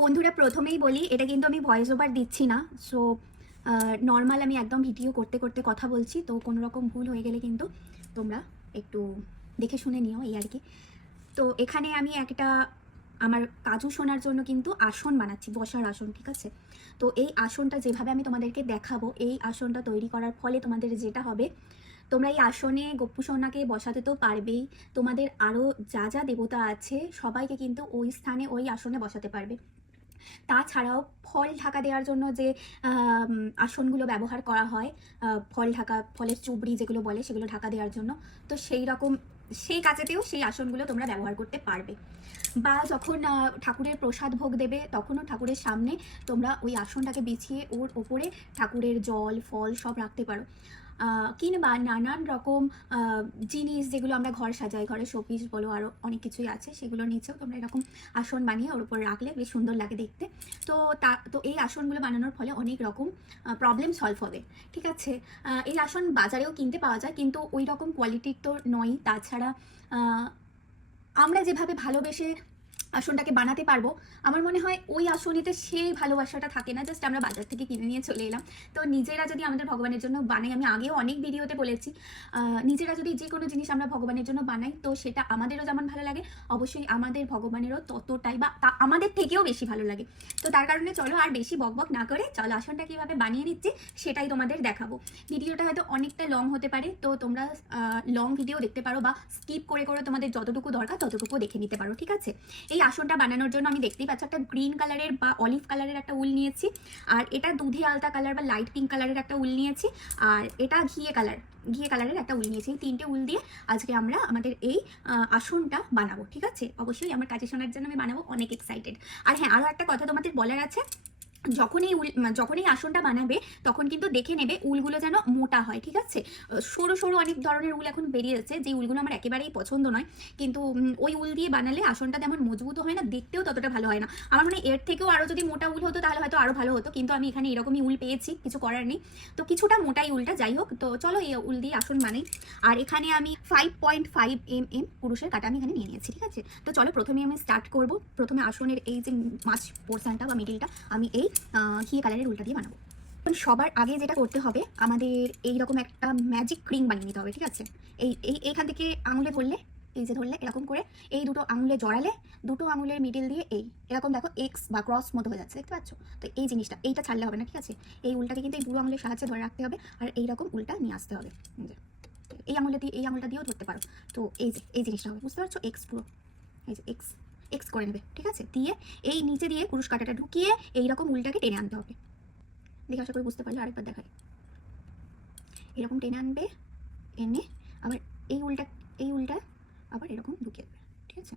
বন্ধুরা, প্রথমেই বলি এটা কিন্তু আমি ভয়েস ওভার দিচ্ছি না। সো নর্মাল আমি একদম ভিডিও করতে করতে কথা বলছি, তো কোনো রকম ভুল হয়ে গেলে কিন্তু তোমরা একটু দেখে শুনে নিও, এই আর কি। তো এখানে আমি একটা আমার কাজু শোনার জন্য কিন্তু আসন বানাচ্ছি, বসার আসন, ঠিক আছে? তো এই আসনটা যেভাবে আমি তোমাদেরকে দেখাবো, এই আসনটা তৈরি করার ফলে তোমাদের যেটা হবে, তোমরা এই আসনে গপ্পু সোনাকে বসাতে তো পারবেই, তোমাদের আরও যা যা দেবতা আছে সবাইকে কিন্তু ওই স্থানে ওই আসনে বসাতে পারবে। তাছাড়াও ফল ঢাকা দেওয়ার জন্য যে আসনগুলো ব্যবহার করা হয়, ফল ঢাকা, ফলের চুবড়ি যেগুলো বলে, সেগুলো ঢাকা দেওয়ার জন্য, তো সেই রকম সেই কাজেতেও সেই আসনগুলো তোমরা ব্যবহার করতে পারবে। বা যখন ঠাকুরের প্রসাদ ভোগ দেবে, তখনও ঠাকুরের সামনে তোমরা ওই আসনটাকে বিছিয়ে ওর ওপরে ঠাকুরের জল ফল সব রাখতে পারো। কিংবা নানান রকম জিনিস যেগুলো আমরা ঘর সাজাই, ঘরে শোপিস বলো, আরও অনেক কিছুই আছে, সেগুলোর নিচেও তোমরা এরকম আসন বানিয়ে ওর উপর রাখলে বেশ সুন্দর লাগে দেখতে। তো এই আসনগুলো বানানোর ফলে অনেক রকম প্রবলেম সলভ হবে, ঠিক আছে? এই আসন বাজারেও কিনতে পাওয়া যায়, কিন্তু ওই রকম কোয়ালিটির তো নয়। তাছাড়া আমরা যেভাবে ভালোবেসে আসনটাকে বানাতে পারবো, আমার মনে হয় ওই আসনেতে সেই ভালোবাসাটা থাকে না, জাস্ট আমরা বাজার থেকে কিনে নিয়ে চলে এলাম। তো নিজেরা যদি আমাদের ভগবানের জন্য বানাই, আমি আগেও অনেক ভিডিওতে বলেছি, নিজেরা যদি যে কোনো জিনিস আমরা ভগবানের জন্য বানাই, তো সেটা আমাদেরও যেমন ভালো লাগে, অবশ্যই আমাদের ভগবানেরও ততটাই বা আমাদের থেকেও বেশি ভালো লাগে। তো তার কারণে চলো আর বেশি বকবক না করে, চলো আসনটা কীভাবে বানিয়ে নিচ্ছি সেটাই তোমাদের দেখাবো। ভিডিওটা হয়তো অনেকটা লং হতে পারে, তো তোমরা লং ভিডিও দেখতে পারো বা স্কিপ করে করে তোমাদের যতটুকু দরকার ততটুকু দেখে নিতে পারো, ঠিক আছে? এই আসনটা বানানোর জন্য আমি দেখতেই পাচ্ছি একটা গ্রিন কালারের বা অলিভ কালারের একটা উল নিয়েছি, আর এটা দুধে আলতা কালার বা লাইট পিঙ্ক কালারের একটা উল নিয়েছি, আর এটা ঘিয়ে কালারের একটা উল নিয়েছি। এই তিনটে উল দিয়ে আজকে আমরা আমাদের এই আসনটা বানাবো, ঠিক আছে? অবশ্যই আমার কাজে শোনার জন্য আমি বানাবো, অনেক এক্সাইটেড। আর হ্যাঁ, আরও একটা কথা তোমাদের বলার আছে, যখন এই আসনটা বানাবে তখন কিন্তু দেখে নেবে উলগুলো যেন মোটা হয়, ঠিক আছে? সরু সরু অনেক ধরনের উল এখন বেরিয়ে যাচ্ছে, যে উলগুলো আমার একেবারেই পছন্দ নয়, কিন্তু ওই উল দিয়ে বানালে আসনটা তেমন মজবুত হয় না, দেখতেও ততটা ভালো হয় না। আমার মনে হয় এর থেকেও আরও যদি মোটা উল হতো তাহলে হয়তো আরও ভালো হতো, কিন্তু আমি এখানে এরকমই উল পেয়েছি, কিছু করার নেই। তো কিছুটা মোটাই উলটা, যাই হোক। তো চলো এই উল দিয়ে আসন বানাই। আর এখানে আমি 5.5 mm পুরুষের কাটা আমি এখানে নিয়ে নিয়েছি, ঠিক আছে? তো চলো প্রথমে আমি স্টার্ট করব। প্রথমে আসনের এই যে মাছ পোর্শনটা বা মিডিলটা আমি এই ঘিয়ে কালারের উলটা দিয়ে বানাবো। সবার আগে যেটা করতে হবে, আমাদের এইরকম একটা ম্যাজিক রিং বানিয়ে নিতে হবে, ঠিক আছে? এইখান থেকে আঙুলে ধরলে, এই যে ধরলে এরকম করে এই দুটো আঙুলে জড়ালে, দুটো আঙুলের মিডিল দিয়ে এই এরকম দেখো এক্স বা ক্রস মতো হয়ে যাচ্ছে, দেখতে পাচ্ছ? তো এই জিনিসটা, এইটা ছাড়লে হবে না, ঠিক আছে? এই উলটাকে কিন্তু এই বুড়ো আঙুলের সাহায্যে ধরে রাখতে হবে, আর এইরকম উলটা নিয়ে আসতে হবে। এই আঙুলটা দিয়েও ধরতে পারো। তো এই জিনিসটা হবে, বুঝতে পারছো? এক্স পুরো, এই যে এক্স এক্স করে নেবে, ঠিক আছে? দিয়ে এই নিচে দিয়ে কুরুশ কাঁটাটা ঢুকিয়ে এইরকম উলটাকে টেনে আনতে হবে। দেখে আশা করি বুঝতে পারলে, আরেকবার দেখাই। এরকম টেনে আনবে, এনে আবার এই উলটা আবার এরকম ঢুকিয়ে দেবে, ঠিক আছে?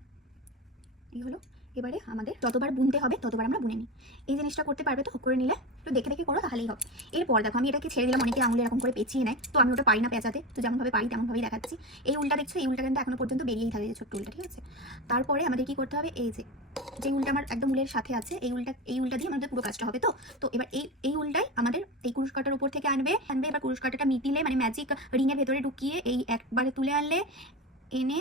এই হলো। এবারে আমাদের যতবার বুনতে হবে ততবার আমরা বুনে নিই। এই জিনিসটা করতে পারবে তো? করে নিলে একটু দেখে দেখে করো, তাহলেই হবে। এরপর দেখো আমি এটাকে ছেড়ে দিলাম, অনেকে আঙুলে এরকম করে পেঁচিয়ে নেয়, তো আমি ওটা পারি না পেঁচাতে, তো যেমনভাবে পারি তেমনভাবেই দেখাচ্ছি। এই উলটা দেখছো, এই উলটা কিন্তু এখনো পর্যন্ত বেরিয়েই থাকে, ছোট্ট উলটা, ঠিক আছে? তারপরে আমাদের কি করতে হবে, এই যে উলটা আমার একদম উলের সাথে আছে, এই উলটা দিয়ে আমাদের পুরো কাজটা হবে। তো এবার এই উলটাই আমাদের এই কুরুশ কাঁটার উপর থেকে আনবে। এবার কুরুশ কাঁটাটা মিটিলে, মানে ম্যাজিক রিংয়ের ভেতরে ঢুকিয়ে এই একবারে তুলে আনলে, এনে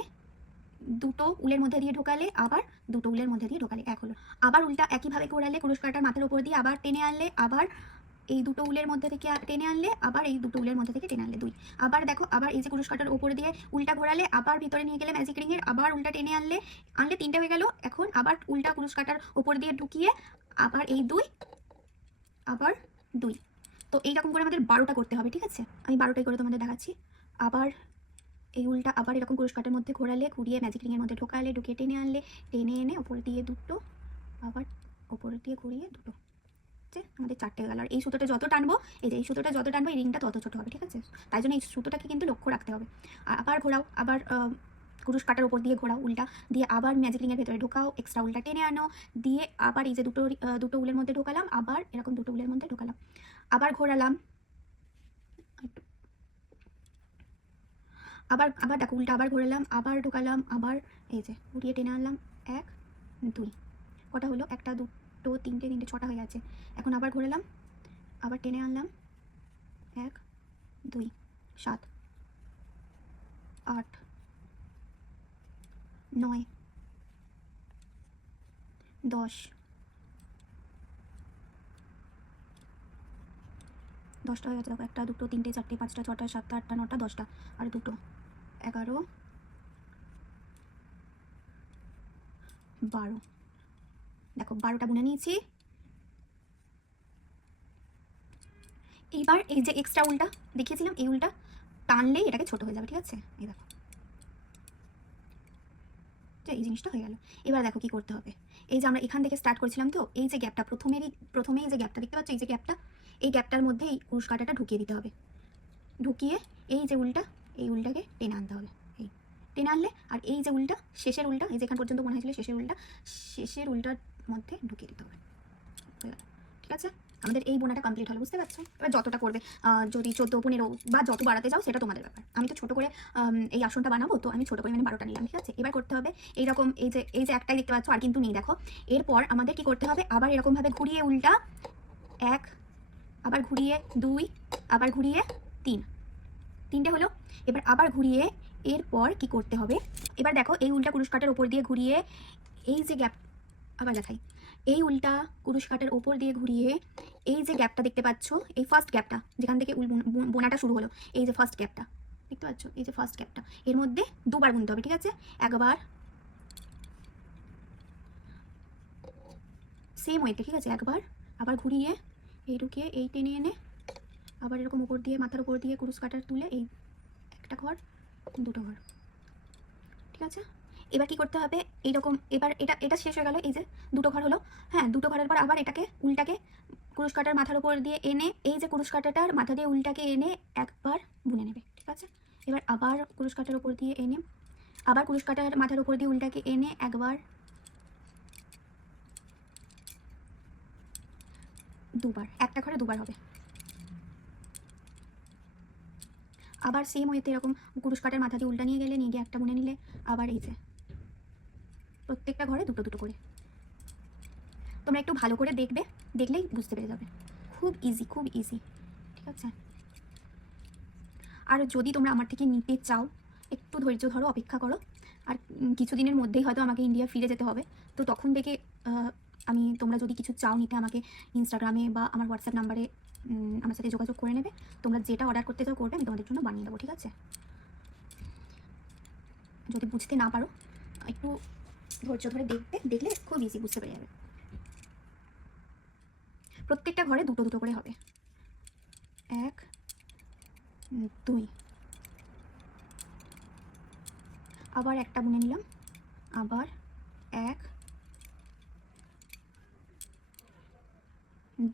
দুটো উলের মধ্যে দিয়ে ঢোকালে, আবার দুটো উলের মধ্যে দিয়ে ঢোকালে, এক হলো। আবার উল্টা একইভাবে ঘোরালে, কুরুশ কাঁটার মাথার উপর দিয়ে আবার টেনে আনলে, আবার এই দুটো উলের মধ্যে থেকে টেনে আনলে, আবার এই দুটো উলের মধ্যে থেকে টেনে আনলে, দুই। আবার দেখো, আবার এই যে কুরুশ কাঁটার উপর দিয়ে উল্টা ঘোরালে, আবার ভিতরে নিয়ে গেলে ম্যাজিক রিংয়ের, আবার উল্টা টেনে আনলে, তিনটে হয়ে গেল। এখন আবার উল্টা কুরুশ কাঁটার উপর দিয়ে ঢুকিয়ে আবার এই দুই, আবার দুই। তো এইরকম করে আমাদের 12টা করতে হবে, ঠিক আছে? আমি 12টাই করে তোমাদের দেখাচ্ছি। আবার এই উলটা আবার এরকম কুরুশ কাঁটার মধ্যে ঘোরালে, ঘুরিয়ে ম্যাজিক রিংয়ের মধ্যে ঢোকালে, ঢুকিয়ে টেনে আনলে, টেনে এনে ওপর দিয়ে দুটো, আবার ওপর দিয়ে ঘুরিয়ে দুটো, আমাদের 4টে হয়ে গেল। আর এই সুতোটা যত টানবো, এই সুতোটা যত টানবো এই রিংটা তত ছোট হবে, ঠিক আছে? তাই জন্য এই সুতোটাকে কিন্তু লক্ষ্য রাখতে হবে। আবার ঘোরাও, আবার কুরুশ কাঁটার উপর দিয়ে ঘোরাও উলটা, দিয়ে আবার ম্যাজিক রিংয়ের ভেতরে ঢোকাও, এক্সট্রা উলটা টেনে আনো, দিয়ে আবার এই যে দুটো উলের মধ্যে ঢোকালাম, আবার এরকম দুটো উলের মধ্যে ঢোকালাম, আবার ঘোরালাম, আবার আবার দেখো উলটা আবার ঘোরালাম, আবার ঢোকালাম, আবার এই যে ঘুরিয়ে টেনে আনলাম, এক, দুই। কটা হলো? একটা, দুটো, তিনটে, 6টা হয়ে আছে। এখন আবার ঘোরালাম, আবার টেনে আনলাম, এক, দুই, 7, 8, 9, 10, 10টা হয়ে গেছে দেখো, 1টা 2টো 3টে 4টে 5টা 6টা 7টা 8টা 9টা 10টা আর 2টো 11 12। দেখো 12টা বুনে নিয়েছি। এইবার এই যে এক্সট্রা উলটা দেখিয়েছিলাম, এই উলটা টানলেই এটাকে ছোট হয়ে যাবে, ঠিক আছে? এই দেখো, এই জিনিসটা হয়ে গেল। এবার দেখো কি করতে হবে। এই যে আমরা এখান থেকে স্টার্ট করেছিলাম, তো এই যে গ্যাপটা প্রথমেই যে গ্যাপটা দেখতে পাচ্ছ, এই যে গ্যাপটা, এই গ্যাপটার মধ্যে এই কুরুশ কাঁটাটা ঢুকিয়ে দিতে হবে। ঢুকিয়ে এই যে উলটা, এই উলটাকে টেনে আনতে হবে। এই টেনে আনলে আর এই যে উলটা, শেষের উলটা, এই যেখান পর্যন্ত মনে হয়েছিল শেষের উলটার মধ্যে ঢুকিয়ে দিতে হবে। ঠিক আছে, আমাদের এই বোনাটা কমপ্লিট হলো, বুঝতে পারছো? এবার যতটা করবে, যদি 14 15 বা যত বাড়াতে যাও সেটা তোমাদের ব্যাপার। আমি তো ছোট করে এই আসনটা বানাবো, তো আমি ছোট করে মানে 12টা নিলাম, ঠিক আছে? এবার করতে হবে এইরকম, এই যে একটাই দেখতে পাচ্ছ, আর কিন্তু নেই দেখো। এরপর আমাদের কি করতে হবে, আবার এরকমভাবে ঘুরিয়ে উল্টা 1, আবার ঘুরিয়ে 2, আবার ঘুরিয়ে 3, 3টে হলো। এবার আবার ঘুরিয়ে এরপর কি করতে হবে, এবার দেখো এই উল্টা কুরুশ কাটার উপর দিয়ে ঘুরিয়ে এই যে গ্যাপ, আবার দেখাই, এই উল্টা কুরুশ কাটার ওপর দিয়ে ঘুরিয়ে এই যে গ্যাপটা দেখতে পাচ্ছ, এই ফার্স্ট গ্যাপটা যেখান থেকে বোনাটা শুরু হলো, এই যে ফার্স্ট গ্যাপটা দেখতে পাচ্ছ, এই যে ফার্স্ট গ্যাপটা, এর মধ্যে দুবার বুনতে হবে, ঠিক আছে? একবার সেম ওয়েতে, ঠিক আছে? একবার, আবার ঘুরিয়ে এই ঢুকিয়ে এই টেনে এনে আবার এরকম উপর দিয়ে মাথার উপর দিয়ে কুরুশ কাটার তুলে এই একটা ঘর, দুটো ঘর, ঠিক আছে? এবার কি করতে হবে, এইরকম, এবার এটা এটা শেষ হয়ে গেল, এই যে দুটো ঘর হলো। হ্যাঁ, দুটো ঘরের পর আবার এটাকে উল্টাকে কুরুশ কাটার মাথার উপর দিয়ে এনে এই যে কুরুশ কাটাটার মাথা দিয়ে উল্টাকে এনে একবার বুনে নেবে, ঠিক আছে? এবার আবার কুরুশ কাটার উপর দিয়ে এনে আবার কুরুশ কাটার মাথার উপর দিয়ে উল্টাকে এনে একবার, দুবার, একটা ঘরে দুবার হবে। আবার সেম ওয়েতে এরকম কুরুশ কাটার মাথা দিয়ে উল্টা নিয়ে গিয়ে একটা বুনে নিলে, আবার এই যে প্রত্যেকটা ঘরে দুটো দুটো করে। তোমরা একটু ভালো করে দেখবে, দেখলেই বুঝতে পেরে যাবে, খুব ইজি, খুব ইজি, ঠিক আছে? আর যদি তোমরা আমার থেকে নিতে চাও, একটু ধৈর্য ধরো, অপেক্ষা করো। আর কিছুদিনের মধ্যেই হয়তো আমাকে ইন্ডিয়া ফিরে যেতে হবে, তো তখন থেকে আমি, তোমরা যদি কিছু চাও নিতে, আমাকে ইনস্টাগ্রামে বা আমার হোয়াটসঅ্যাপ নাম্বারে আমার সাথে যোগাযোগ করে নেবে। তোমরা যেটা অর্ডার করতে চাও করবে, আমি তোমাদের জন্য বানিয়ে দেবো, ঠিক আছে? যদি বুঝতে না পারো, একটু ধৈর্য ধরে দেখলে খুব ইজি বুঝতে পেরে যাবে। প্রত্যেকটা ঘরে দুটো দুটো করে হবে। 1 2, আবার একটা বুনে নিলাম, আবার 1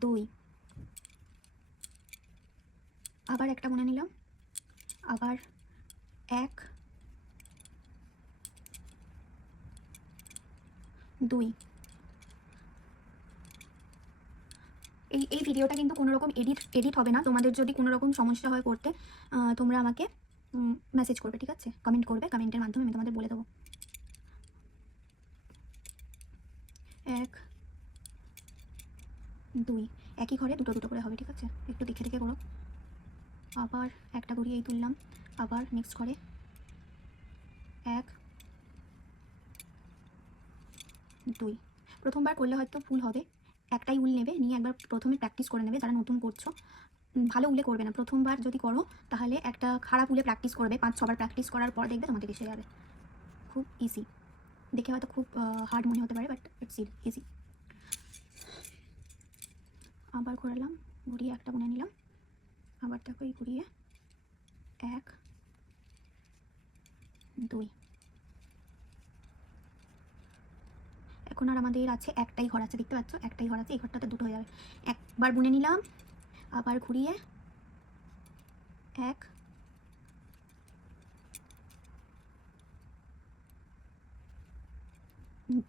2, আবার একটা বুনে নিলাম, আবার 1 2। এই ভিডিওটা কিন্তু কোনো রকম এডিট হবে না। তোমাদের যদি কোনো রকম সমস্যা হয় করতে, তোমরা আমাকে মেসেজ করবে, ঠিক আছে? কমেন্ট করবে, কমেন্টের মাধ্যমে আমি তোমাদের বলে দেবো। 1 2, একই ঘরে দুটো দুটো করে হবে, ঠিক আছে? একটু দেখে দেখে করো। আবার একটা ঘুরিয়ে এই তুললাম, আবার নেক্সট ঘরে 1 2। প্রথমবার করলে হয়তো ভুল হবে, একটাই উল নেবে, নিয়ে একবার প্রথমে প্র্যাকটিস করে নেবে। যারা নতুন করছো, ভালো উলে করবে না, প্রথমবার যদি করো তাহলে একটা খারাপ উলে প্র্যাকটিস করবে, 5-6বার প্র্যাকটিস করার পর দেখবে তোমাদের এসে যাবে। খুব ইজি, দেখে হয়তো খুব হার্ড মনে হতে পারে, বাট ইটস ইজি। আবার ঘোরালাম, ঘুরিয়ে একটা বুনে নিলাম, আবার দেখো এই ঘুরিয়ে 1 2। এখন আর আমাদের আছে একটাই ঘর আছে, দেখতে পাচ্ছ, একটাই ঘর আছে, এই ঘরটাতে দুটো হয়ে যাবে। একবার বুনে নিলাম, আবার ঘুরিয়ে 1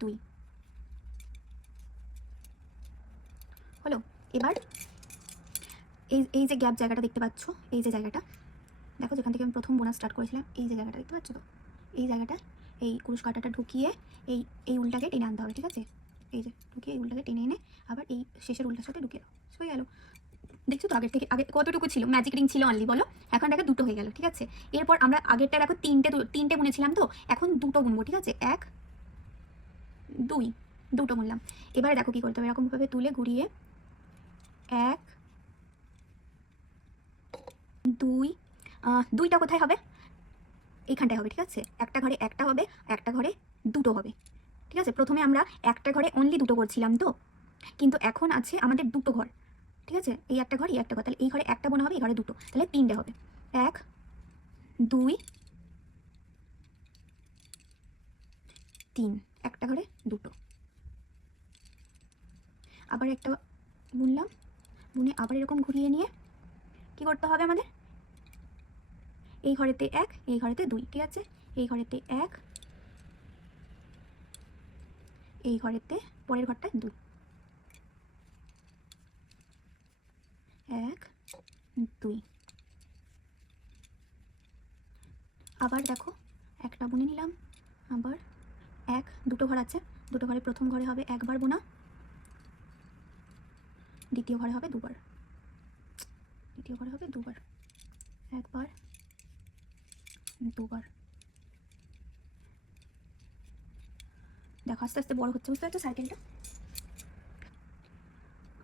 2 হলো। এবার এই যে গ্যাপ জায়গাটা দেখতে পাচ্ছ, এই যে জায়গাটা দেখো, যেখান থেকে আমি প্রথম বোনা স্টার্ট করেছিলাম, এই যে জায়গাটা দেখতে পাচ্ছ, তো এই জায়গাটা এই কুরুশ কাঁটাটা ঢুকিয়ে এই উলটাকে টেনে আনতে হবে, ঠিক আছে? এই যে ঢুকিয়ে এই উলটাকে টেনে এনে আবার এই শেষের উল্টার সাথে ঢুকিয়ে দাও, হয়ে গেল। দেখছো তো, আগে কতটুকু ছিল, ম্যাজিক রিং ছিল অনলি, বলো? এখন দেখো দুটো হয়ে গেল, ঠিক আছে? এরপর আমরা আগেরটা দেখো তিনটে বুনেছিলাম, তো এখন দুটো বুনবো, ঠিক আছে? 1 2, দুটো বুনলাম। এবারে দেখো কি করতে হবে, এরকমভাবে তুলে ঘুরিয়ে 1 দুই, দুইটা কোথায় হবে? এইখানটায় হবে, ঠিক আছে? একটা ঘরে একটা হবে, একটা ঘরে দুটো হবে, ঠিক আছে? প্রথমে আমরা একটা ঘরে অনলি দুটো করছিলাম তো, কিন্তু এখন আছে আমাদের দুটো ঘর, ঠিক আছে? এই একটা ঘর, এই একটা ঘর, তাহলে এই ঘরে একটা বোনা হবে, এই ঘরে দুটো, তাহলে তিনটে হবে। 1 2 3, একটা ঘরে দুটো। আবার একটা বুনলাম, বুনে আবার এরকম ঘুরিয়ে নিয়ে কি করতে হবে আমাদের? এই ঘরেতে 1, এই ঘরেতে 2, ঠিক আছে? এই ঘরেতে 1, এই ঘরেতে পরের ঘরটায় 2, 1 2। আবার দেখো একটা বুনে নিলাম, আবার 1, দুটো ঘর আছে, দুটো ঘরে প্রথম ঘরে হবে একবার বোনা, দ্বিতীয় ঘরে হবে দুবার, দ্বিতীয় ঘরে হবে দুবার, একবার দুবার। দেখো আস্তে আস্তে বড় হচ্ছে, বুঝতে পারছো সাইকেলটা?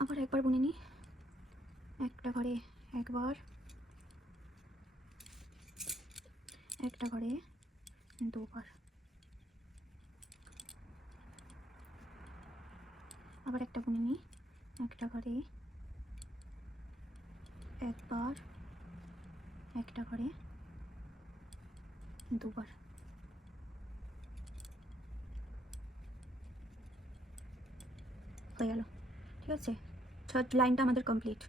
আবার একবার বুনে নিই, একটা ঘরে একবার, একটা ঘরে দুবার। আবার একটা বুনে নিই, একটা ঘরে একবার, একটা ঘরে দুবার। হয়ে গেল, ঠিক আছে? থার্ড লাইনটা আমাদের কমপ্লিট।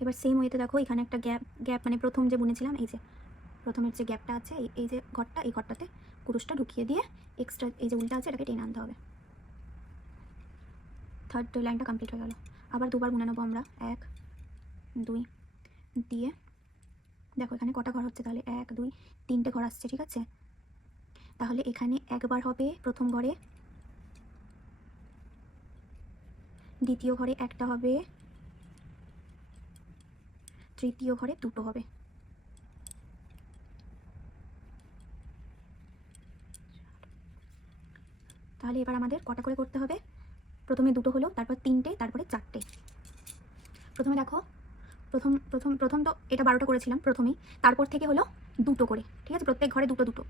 এবার সেম ওয়েতে দেখো এখানে একটা গ্যাপ মানে প্রথম যে বুনেছিলাম, এই যে প্রথমের যে গ্যাপটা আছে, এই যে ঘরটা, এই ঘরটাতে কুরুশটা ঢুকিয়ে দিয়ে এক্সট্রা এই যে উল্টা আছে এটাকে টেনে আনতে হবে। থার্ড লাইনটা কমপ্লিট হয়ে গেল। আবার দুবার বুনে নেবো আমরা, 1 2 দিয়ে। দেখো এখানে কটা ঘর হচ্ছে, তাহলে 1 2 3টে ঘর আসছে, ঠিক আছে? তাহলে এখানে একবার হবে প্রথম ঘরে, দ্বিতীয় ঘরে একটা হবে, তৃতীয় ঘরে দুটো হবে। তাহলে এবার আমাদের কটা করে করতে হবে? প্রথমে দুটো হলো, তারপর তিনটে, তারপরে চারটে। প্রথমে দেখো প্রথম প্রথম প্রথম তো এটা 12টা করেছিলাম প্রথমেই, তারপর থেকে হলো দুটো করে, ঠিক আছে? প্রত্যেক ঘরে দুটো দুটো,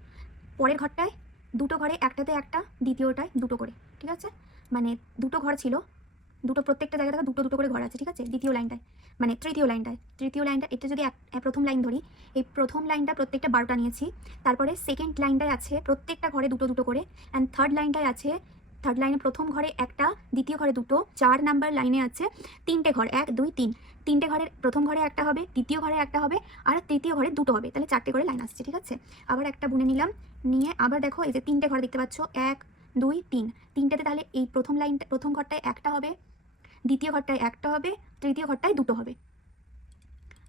পরের ঘরটায় দুটো ঘরে একটাতে একটা, দ্বিতীয়টায় দুটো করে, ঠিক আছে? মানে দুটো ঘর ছিল, দুটো প্রত্যেকটা জায়গা থেকে দুটো দুটো করে ঘর আছে, ঠিক আছে? দ্বিতীয় লাইনটায় মানে তৃতীয় লাইনটা এটা যদি প্রথম লাইন ধরি, এই প্রথম লাইনটা প্রত্যেকটা 12টা নিয়েছি, তারপরে সেকেন্ড লাইনটায় আছে প্রত্যেকটা ঘরে দুটো দুটো করে, অ্যান্ড থার্ড লাইনটায় আছে, থার্ড লাইনে প্রথম ঘরে একটা, দ্বিতীয় ঘরে দুটো, 4 নাম্বার লাইনে আছে তিনটে ঘর, 1 2 3, তিনটে ঘরের প্রথম ঘরে একটা হবে, দ্বিতীয় ঘরে একটা হবে, আর তৃতীয় ঘরে দুটো হবে, তাহলে 4টে করে লাইন আসছে, ঠিক আছে? আবার একটা বুনে নিলাম, নিয়ে আবার দেখো এই যে তিনটে ঘর দেখতে পাচ্ছ, 1 2 3, তিনটেতে তাহলে এই প্রথম লাইনটা প্রথম ঘরটায় একটা হবে, দ্বিতীয় ঘরটায় একটা হবে, তৃতীয় ঘরটায় দুটো হবে।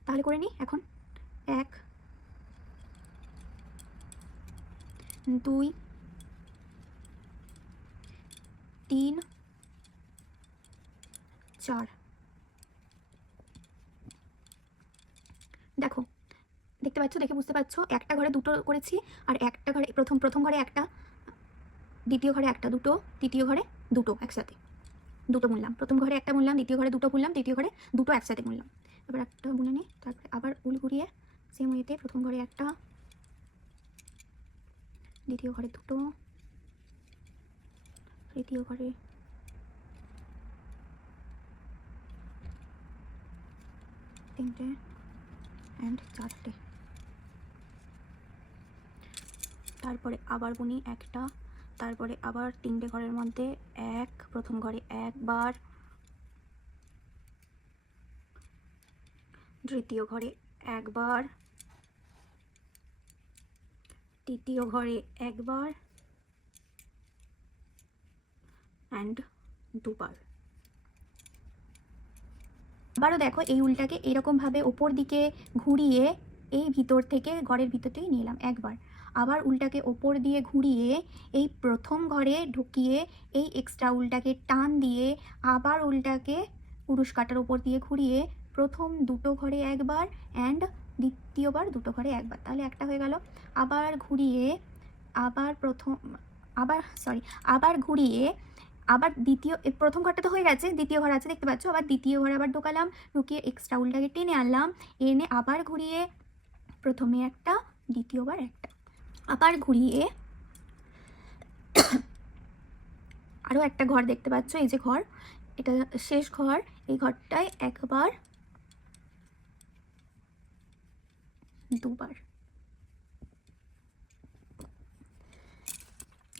তাহলে করে নিই এখন, 1 2 3 4। দেখো দেখতে পাচ্ছ, দেখে বুঝতে পারছো একটা ঘরে দুটো করেছি, আর একটা ঘরে প্রথম ঘরে একটা, দ্বিতীয় ঘরে একটা, দুটো, তৃতীয় ঘরে দুটো একসাথে দুটো বুনলাম, প্রথম ঘরে একটা বুনলাম, দ্বিতীয় ঘরে দুটো বুনলাম, তৃতীয় ঘরে দুটো একসাথে বুনলাম। এবার একটা বুনে নিই, তারপরে আবার উল ঘুরিয়ে সেম ওয়েতে প্রথম ঘরে একটা, দ্বিতীয় ঘরে দুটো, তৃতীয় ঘরে তিনটে, অ্যান্ড চারটে। তারপরে আবার বুনি একটা, তারপরে আবার তিনটে ঘরের মধ্যে এক, প্রথম ঘরে একবার, তৃতীয় ঘরে একবার, তৃতীয় ঘরে একবার, অ্যান্ড দুবার। আবারও দেখো এই উলটাকে এরকমভাবে ওপর দিকে ঘুরিয়ে এই ভিতর থেকে ঘরের ভিতর থেকে নিয়ে এলাম একবার, আবার উলটাকে ওপর দিয়ে ঘুরিয়ে এই প্রথম ঘরে ঢুকিয়ে এই এক্সট্রা উলটাকে টান দিয়ে আবার উলটাকে কুরুশ কাটার ওপর দিয়ে ঘুরিয়ে প্রথম দুটো ঘরে একবার অ্যান্ড দ্বিতীয়বার দুটো ঘরে একবার, তাহলে একটা হয়ে গেল। আবার ঘুরিয়ে আবার আবার ঘুরিয়ে আবার দ্বিতীয় প্রথম ঘরটা তো হয়ে গেছে, দ্বিতীয় ঘর আছে দেখতে পাচ্ছ, আবার দ্বিতীয় ঘরে আবার ঢোকালাম, ঢুকিয়ে এক্সট্রা উলটাকে টেনে আনলাম, এনে আবার ঘুরিয়ে প্রথমে একটা, দ্বিতীয়বার একটা, আবার ঘুরিয়ে আরও একটা ঘর দেখতে পাচ্ছ, এই যে ঘর, এটা শেষ ঘর, এই ঘরটায় একবার, দুবার।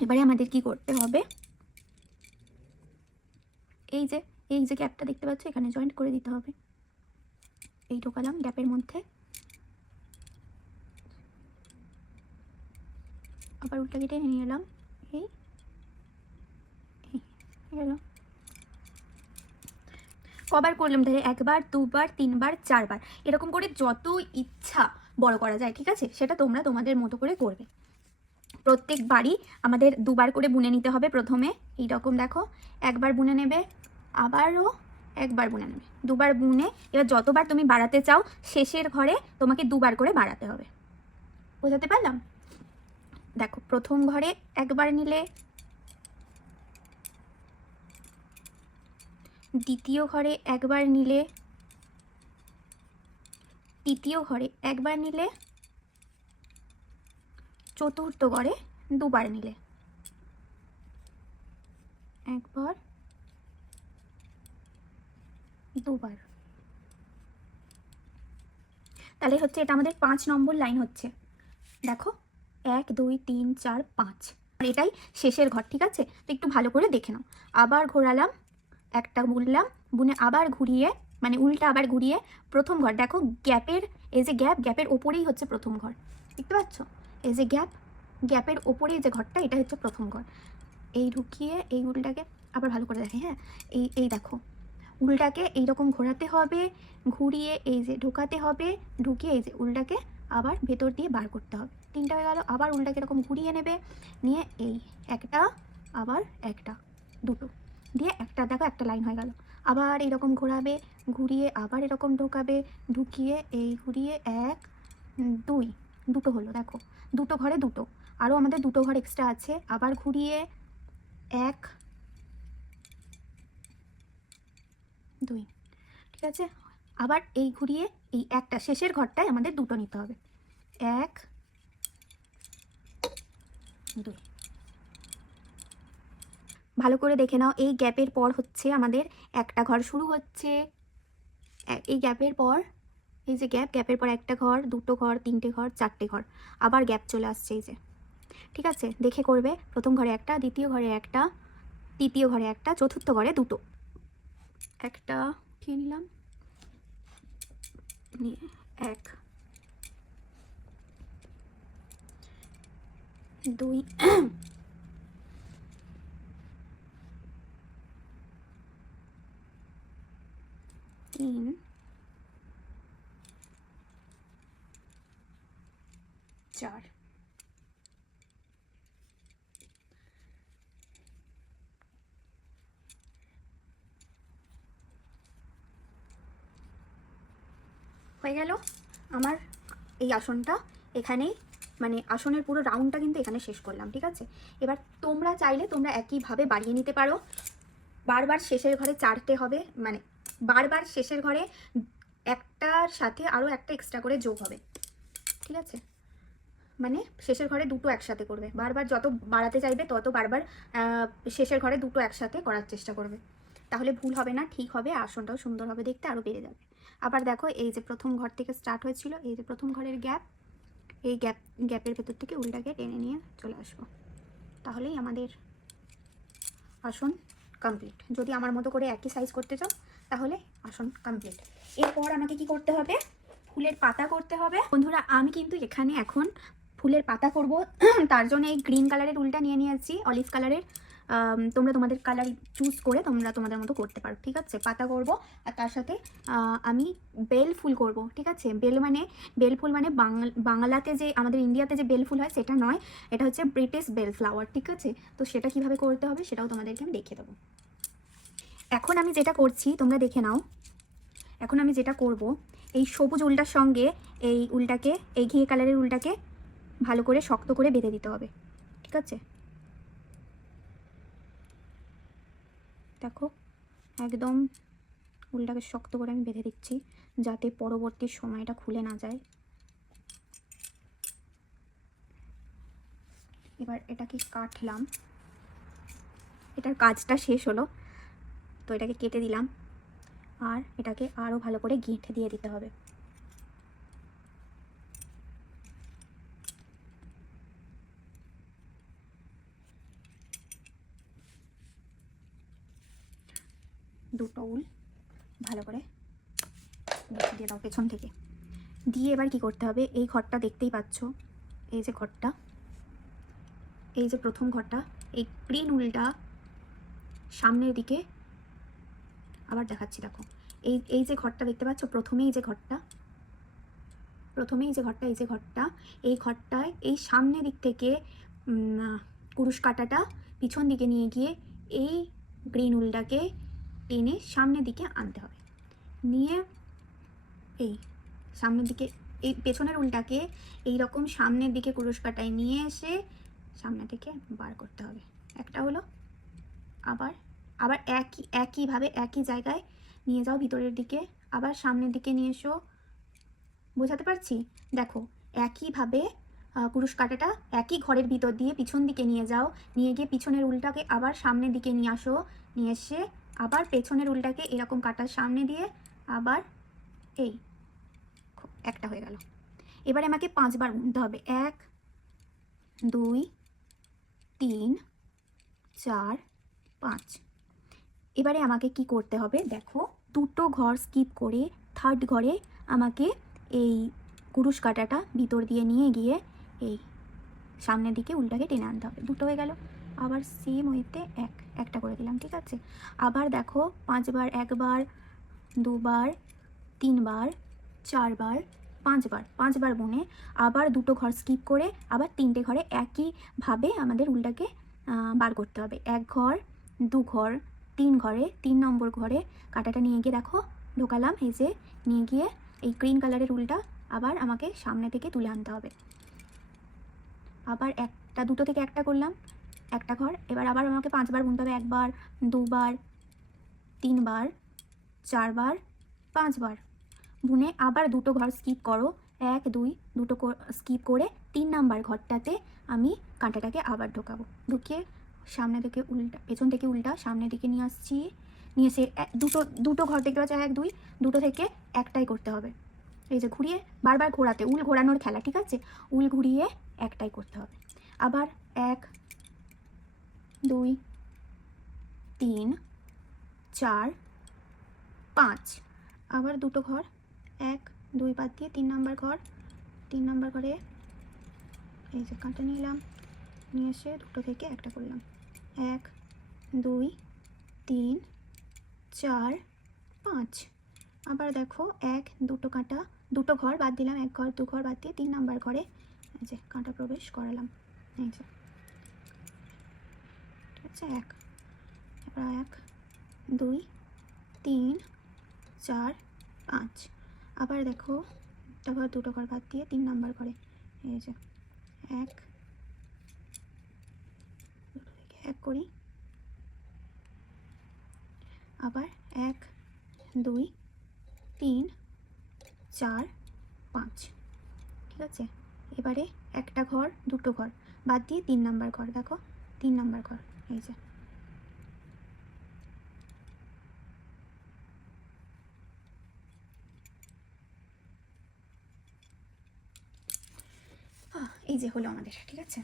এবারে আমাদের কি করতে হবে, এই যে গ্যাপটা দেখতে পাচ্ছ, এখানে জয়েন্ট করে দিতে হবে। এই ঢোকালাম গ্যাপের মধ্যে, আবার উল্টা কেটে নিয়ে এলাম, এই গেল। কবার করলাম তাহলে, একবার, দুবার, তিনবার, চারবার, এরকম করে যত ইচ্ছা বড় করা যায়, ঠিক আছে? সেটা তোমরা তোমাদের মতো করে করবে। প্রত্যেকবারই আমাদের দুবার করে বুনে নিতে হবে। প্রথমে এইরকম দেখো, একবার বুনে নেবে, আবারও একবার বুনে নেবে, দুবার বুনে এবার যতবার তুমি বাড়াতে চাও শেষের ঘরে তোমাকে দুবার করে বাড়াতে হবে। বোঝাতে পারলাম? দেখো, প্রথম ঘরে একবার নিলে, দ্বিতীয় ঘরে একবার নিলে, তৃতীয় ঘরে একবার নিলে, চতুর্থ ঘরে দুবার নিলে, একবার, দুবার। তাহলে হচ্ছে এটা আমাদের 5 নম্বর লাইন হচ্ছে। দেখো, 1 2 3 4 5, আর এটাই শেষের ঘর, ঠিক আছে? তো একটু ভালো করে দেখে নাও। আবার ঘোরালাম, একটা বুনলাম, বুনে আবার ঘুরিয়ে, মানে উল্টা আবার ঘুরিয়ে প্রথম ঘর, দেখো গ্যাপের, এই যে গ্যাপের ওপরেই হচ্ছে প্রথম ঘর, দেখতে পাচ্ছ? এই যে গ্যাপের ওপরেই যে ঘরটা, এটা হচ্ছে প্রথম ঘর। এই ঢুকিয়ে এই উল্টাকে আবার ভালো করে দেখে, হ্যাঁ, এই দেখো, উল্টাকে এইরকম ঘোরাতে হবে, ঘুরিয়ে এই যে ঢোকাতে হবে, ঢুকিয়ে এই যে উল্টাকে আবার ভেতর দিয়ে বার করতে হবে। 3টা হয়ে গেল। আবার উল্টাকে এরকম ঘুরিয়ে নেবে, নিয়ে এই একটা, আবার একটা, দুটো দিয়ে একটা, দেখো একটা লাইন হয়ে গেল। আবার এরকম ঘোরাবে, ঘুরিয়ে আবার এরকম ঢোকাবে, ঢুকিয়ে এই ঘুরিয়ে 1 2, দুটো হলো। দেখো, দুটো ঘরে দুটো, আরও আমাদের দুটো ঘর এক্সট্রা আছে। আবার ঘুরিয়ে 1 2, ঠিক আছে? আবার এই ঘুরিয়ে এই একটা, শেষের ঘরটায় আমাদের দুটো নিতে হবে, 1 2। ভালো করে দেখে নাও, এই গ্যাপের পর হচ্ছে আমাদের একটা ঘর শুরু হচ্ছে, এই গ্যাপের পর, এই যে গ্যাপের পর একটা ঘর, দুটো ঘর, তিনটে ঘর, চারটে ঘর, আবার গ্যাপ চলে আসছে, এই যে, ঠিক আছে? দেখে করবে। প্রথম ঘরে একটা, দ্বিতীয় ঘরে একটা, তৃতীয় ঘরে একটা, চতুর্থ ঘরে দুটো, একটা খেয়ে নিলাম, নিয়ে 1 2 3 4। হয়ে গেল আমার এই আসনটা এখানেই, মানে আসনের পুরো রাউন্ডটা কিন্তু এখানে শেষ করলাম, ঠিক আছে? এবার তোমরা চাইলে তোমরা একইভাবে বাড়িয়ে নিতে পারো। বারবার শেষের ঘরে 4টে হবে, মানে বারবার শেষের ঘরে একটার সাথে আরও একটা এক্সট্রা করে যোগ হবে, ঠিক আছে? মানে শেষের ঘরে দুটো একসাথে করবে, বারবার যত বাড়াতে চাইবে তত বারবার শেষের ঘরে দুটো একসাথে করার চেষ্টা করবে, তাহলে ভুল হবে না, ঠিক হবে, আসনটাও সুন্দর হবে দেখতে, আরও বেড়ে যাবে। আবার দেখো, এই যে প্রথম ঘর থেকে স্টার্ট হয়েছিল, এই যে প্রথম ঘরের গ্যাপ, এই গ্যাপের ভেতর থেকে উল্টাকে টেনে নিয়ে চলে আসবো, তাহলেই আমাদের আসন কমপ্লিট। যদি আমার মতো করে একই সাইজ করতে চাও তাহলে আসন কমপ্লিট। এরপর আমাকে কি করতে হবে, ফুলের পাতা করতে হবে। বন্ধুরা, আমি কিন্তু এখানে এখন ফুলের পাতা করব, তার জন্য এই গ্রিন কালারের উলটা নিয়ে নিয়েছি, অলিভ কালারের। তোমরা তোমাদের কালার চুজ করে তোমরা তোমাদের মতো করতে পারো, ঠিক আছে? পাতা করব, আর তার সাথে আমি বেল ফুল করব, ঠিক আছে? বেল ফুল মানে বাংলাতে যে, আমাদের ইন্ডিয়াতে যে বেল ফুল হয় সেটা নয়, এটা হচ্ছে ব্রিটিশ বেল ফ্লাওয়ার, ঠিক আছে? তো সেটা কিভাবে করতে হবে সেটাও তোমাদেরকে আমি দেখিয়ে দেবো। এখন আমি যেটা করছি তোমরা দেখে নাও। এখন আমি যেটা করব, এই সবুজ উলটার সঙ্গে এই উলটাকে, এই ঘিয়ে কালারের উলটাকে ভালো করে শক্ত করে বেঁধে দিতে হবে, ঠিক আছে? দেখো, একদম উলটাকে শক্ত করে আমি বেঁধে দিচ্ছি, যাতে পরবর্তী সময়টা খুলে না যায়। এবার এটাকে কাটলাম, এটার কাজটা শেষ হলো, তো এটাকে কেটে দিলাম। আর এটাকে আরও ভালো করে গেঁথে দিয়ে দিতে হবে। দুটো উল ভালো করে গেঁথে দিয়ে দাও পেছন থেকে। দিয়ে এবার কি করতে হবে, এই ঘরটা দেখতেই পাচ্ছ, এই যে ঘরটা, এই যে প্রথম ঘরটা, এই গ্রিন উলটা সামনের দিকে, আবার দেখাচ্ছি দেখো, এই এই যে ঘরটা দেখতে পাচ্ছ, প্রথমেই যে ঘরটা, এই যে ঘরটা, এই ঘরটায় এই সামনের দিক থেকে কুরুশ কাঁটাটা পিছন দিকে নিয়ে গিয়ে এই গ্রিন উলটাকে টেনে সামনের দিকে আনতে হবে। নিয়ে এই সামনের দিকে, এই পেছনের উলটাকে এই রকম সামনের দিকে কুরুশ কাঁটায় নিয়ে এসে সামনে থেকে বার করতে হবে। একটা হলো। আবার আবার একইভাবে একই জায়গায় নিয়ে যাও ভিতরের দিকে, আবার সামনের দিকে নিয়ে এসো। বোঝাতে পারছি? দেখো, একইভাবে কুরুশ কাঁটাটা একই ঘরের ভিতর দিয়ে পিছন দিকে নিয়ে যাও, নিয়ে গিয়ে পিছনের উলটাকে আবার সামনের দিকে নিয়ে আসো, নিয়ে এসে আবার পেছনের উলটাকে এরকম কাটার সামনে দিয়ে আবার এই একটা হয়ে গেল। এবারে আমাকে 5 বার গুনতে হবে। 1 2 3 4 5। এবারে আমাকে কি করতে হবে দেখো, দুটো ঘর স্কিপ করে থার্ড ঘরে আমাকে এই কুরুশ কাঁটাটা ভিতর দিয়ে নিয়ে গিয়ে এই সামনের দিকে উল্টাকে টেনে আনতে হবে। দুটো হয়ে গেল। আবার সেম ওয়েতে একটা করে দিলাম, ঠিক আছে। আবার দেখো 5 বার, 1 বার, 2 বার, 3 বার, 4 বার, 5 বার, 5 বার বুনে আবার দুটো ঘর স্কিপ করে আবার 3টে ঘরে একইভাবে আমাদের উলটাকে বার করতে হবে। 1 ঘর, 2 ঘর, 3 ঘরে, 3 নম্বর ঘরে কাঁটাটা নিয়ে গিয়ে দেখো ঢোকালাম, এই যে নিয়ে গিয়ে এই গ্রিন কালারের উলটা আবার আমাকে সামনে থেকে তুলে আনতে হবে। আবার দুটো থেকে একটা করলাম, একটা ঘর। এবার আবার আমাকে 5 বার গুনতে হবে। 1 বার, 2 বার, 3 বার, 4 বার, 5 বার বুনে আবার দুটো ঘর স্কিপ করো। 1 2 দুটো স্কিপ করে 3 নাম্বার ঘরটাতে আমি কাঁটাটাকে আবার ঢোকাবো। ঢুকিয়ে সামনে থেকে উল্টা, পেছন থেকে উল্টা সামনের দিকে নিয়ে আসছি। নিয়ে এসে দুটো ঘর দেখতে পাচ্ছি, 1 2, দুটো থেকে একটাই করতে হবে। এই যে ঘুরিয়ে বারবার ঘোরাতে, উল ঘোরানোর খেলা, ঠিক আছে। উল ঘুরিয়ে একটাই করতে হবে। আবার 1 2 3 4 5। আবার দুটো ঘর, 1 2 বাদ দিয়ে 3 নাম্বার ঘর, 3 নাম্বার ঘরে এই যে কাঁটা নিলাম, নিয়ে এসে দুটো থেকে একটা করলাম। 1 2 3 4 5। আবার দেখো 1 দুটো কাঁটা, দুটো ঘর বাদ দিলাম, 1 ঘর 2 ঘর বাদ দিয়ে 3 নাম্বার ঘরে এই যে কাঁটা প্রবেশ করালাম, এই যে, ঠিক আছে। 1 এবার 1 2 3 4 5। আবার দেখো একটা ঘর দুটো ঘর বাদ দিয়ে 3 নাম্বার ঘরে এই যে 1 দুটো থেকে 1 করি। আবার 1 2 3 4 5, ঠিক আছে। এবারে একটা ঘর দুটো ঘর বাদ দিয়ে 3 নাম্বার ঘর, দেখো 3 নাম্বার ঘর এই যে। এই যে হলো আমাদের, ঠিক আছে।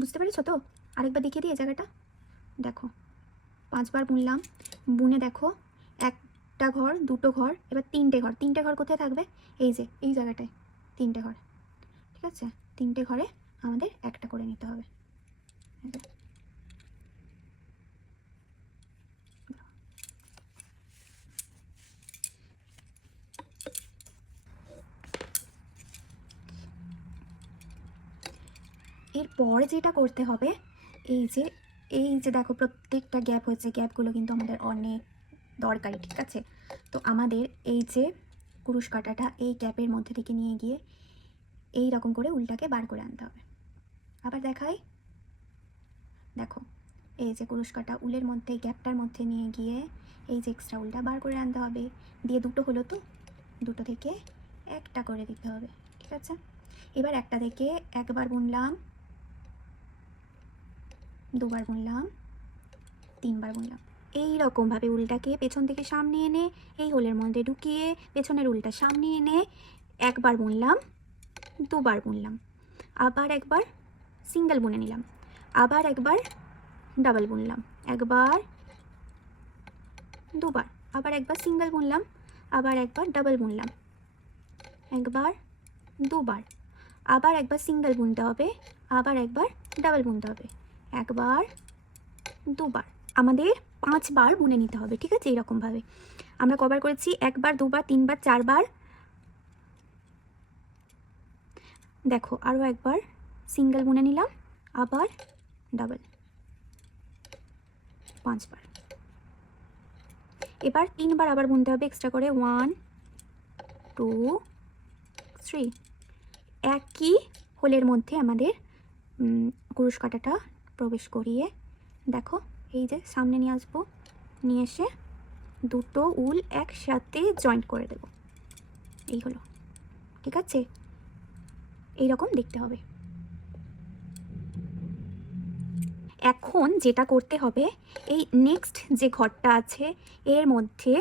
বুঝতে পেরেছো তো? আরেকবার দেখিয়ে দিই এই জায়গাটা। দেখো 5 বার বুনলাম, বুনে দেখো একটা ঘর দুটো ঘর, এবার 3টে ঘর। 3টে ঘর কোথায় থাকবে? এই যে এই জায়গাটায় 3টে ঘর, ঠিক আছে। 3টে ঘরে আমাদের একটা করে নিতে হবে। এরপর যেটা করতে হবে, এই যে দেখো প্রত্যেকটা গ্যাপ হয়েছে, গ্যাপগুলো কিন্তু আমাদের অনেক দরকারি, ঠিক আছে। তো আমাদের এই যে কুরুশ কাঁটাটা এই গ্যাপের মধ্যে থেকে নিয়ে গিয়ে এই রকম করে উলটাকে বার করে আনতে হবে। আবার দেখাই, দেখো এই যে কুরুশ কাঁটা উলের মধ্যে গ্যাপটার মধ্যে নিয়ে গিয়ে এই যে এক্সট্রা উলটা বার করে আনতে হবে। দিয়ে দুটো হলো তো, দুটো থেকে একটা করে দিতে হবে, ঠিক আছে। এবার একটা থেকে একবার বুনলাম, দুবার বুনলাম, তিনবার বুনলাম। এই রকমভাবে উলটাকে পেছন থেকে সামনে এনে এই হোলের মধ্যে ঢুকিয়ে পেছনের উলটা সামনে এনে একবার বুনলাম, দুবার বুনলাম, আবার একবার সিঙ্গেল বুনে নিলাম, আবার একবার ডাবল বুনলাম, একবার দুবার, আবার একবার সিঙ্গেল বুনলাম, আবার একবার ডাবল বুনলাম, একবার দুবার, আবার একবার সিঙ্গেল বুনতে হবে, আবার একবার ডাবল বুনতে হবে, একবার দুবার। আমাদের 5 বার বুনে নিতে হবে, ঠিক আছে? এইরকমভাবে আমরা কভার করেছি 1 বার, 2 বার, 3 বার, 4 বার। দেখো আরও একবার সিঙ্গেল বুনে নিলাম, আবার ডাবল, 5 বার। এবার 3 বার আবার বুনতে হবে এক্সট্রা করে, 1 2 3। একই হোলের মধ্যে আমাদের কুরুশ কাঁটাটা প্রবেশ করিয়ে দেখো এই যে সামনে নিয়ে আসবো, নিয়ে এসে দুটো উল একসাথে জয়েন্ট করে দেব। এই হলো, ঠিক আছে? এই রকম দেখতে হবে। এখন যেটা করতে হবে, এই নেক্সট যে ঘরটা আছে এর মধ্যে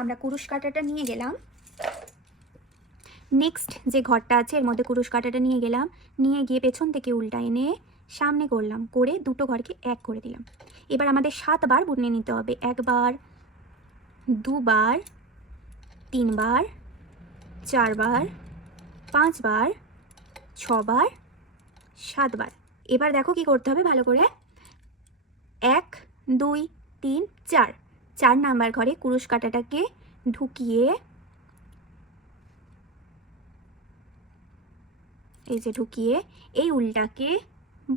আমরা কুরুশ কাঁটাটা নিয়ে গেলাম, নেক্সট যে ঘরটা আছে এর মধ্যে কুরুশ কাঁটাটা নিয়ে গেলাম, নিয়ে গিয়ে পেছন থেকে উল্টা এনে সামনে করলাম, করে দুটো ঘরকে এক করে দিলাম। এবার আমাদের 7 বার বুনে নিতে হবে, 1 বার, 2 বার, 3 বার, 4 বার, 5 বার, 6 বার, 7 বার। এবার দেখো কি করতে হবে ভালো করে, 1 2 3 4, 4 নাম্বার ঘরে কুরুশ কাঁটাটাকে ঢুকিয়ে এই যে ঢুকিয়ে এই উলটাকে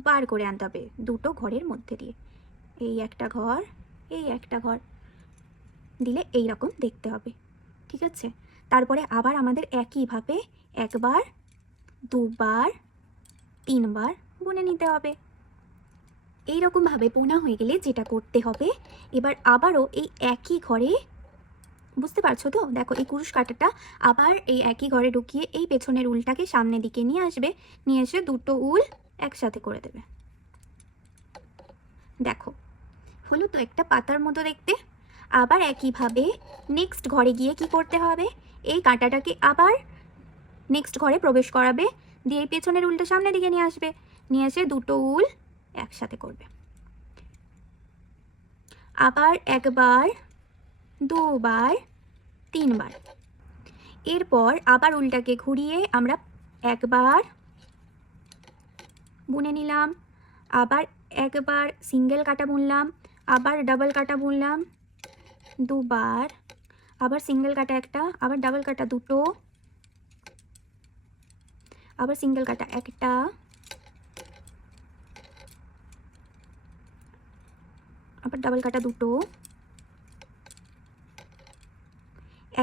বার করে আনতে হবে দুটো ঘরের মধ্যে দিয়ে। এই একটা ঘর, এই একটা ঘর দিলে এই রকম দেখতে হবে, ঠিক আছে? তারপরে আবার আমাদের একইভাবে 1 বার, 2 বার, 3 বার বুনে নিতে হবে। এই রকমভাবে বোনা হয়ে গেলে যেটা করতে হবে, এবার আবারও এই একই ঘরে, বুঝতে পারছো তো? দেখো এই কুরুশ কাঁটাটা আবার এই একই ঘরে ঢুকিয়ে এই পেছনের উলটাকে সামনের দিকে নিয়ে আসবে, নিয়ে এসে দুটো উল একসাথে করে দেবে। দেখো হলো তো একটা পাতার মতো দেখতে। আবার একইভাবে নেক্সট ঘরে গিয়ে কি করতে হবে, এই কাঁটাটাকে আবার নেক্সট ঘরে প্রবেশ করাবে, দিয়ে এই পেছনের উলটা সামনের দিকে নিয়ে আসবে, নিয়ে এসে দুটো উল একসাথে করবে। আবার 1 বার, 2 বার, 3 বার। এরপর আবার উলটাকে ঘুরিয়ে আমরা 1 বার বুনে নিলাম, আবার 1 বার সিঙ্গেল কাটা বুনলাম, আবার ডাবল কাটা বুনলাম 2 বার, আবার সিঙ্গেল কাটা একটা, আবার ডাবল কাটা দুটো, আবার সিঙ্গেল কাটা একটা, আবার ডাবল কাটা দুটো,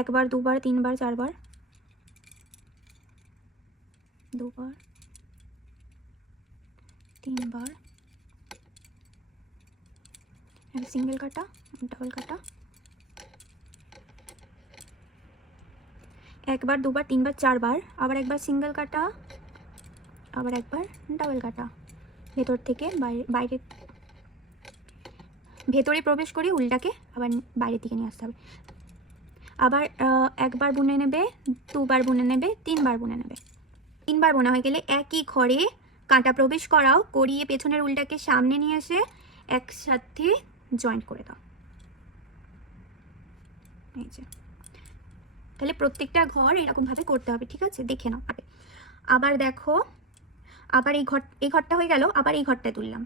1 বার, 2 বার, 3 বার, 4 বার, 2 বার, 3 বার, সিঙ্গেল কাটা, ডাবল কাটা, 1 বার, 2 বার, 3 বার, 4 বার, আবার একবার সিঙ্গেল কাটা, আবার একবার ডাবল কাটা, ভেতর থেকে বাইরে ভেতরে প্রবেশ করে উলটাকে আবার বাইরের দিকে নিয়ে আসতে হবে। আবার 1 বার বুনে নেবে, 2 বার বুনে নেবে, 3 বার বুনে নেবে। 3 বার বোনা হয়ে গেলে একই ঘরে কাঁটা প্রবেশ করাও, করিয়ে পেছনের উলটাকে সামনে নিয়ে এসে একসাথে জয়েন্ট করে দাও। এই যে তাহলে প্রত্যেকটা ঘর এরকমভাবে করতে হবে, ঠিক আছে? দেখে নাও। আবার দেখো, আবার এই ঘরটা হয়ে গেল, আবার এই ঘরটা তুললাম।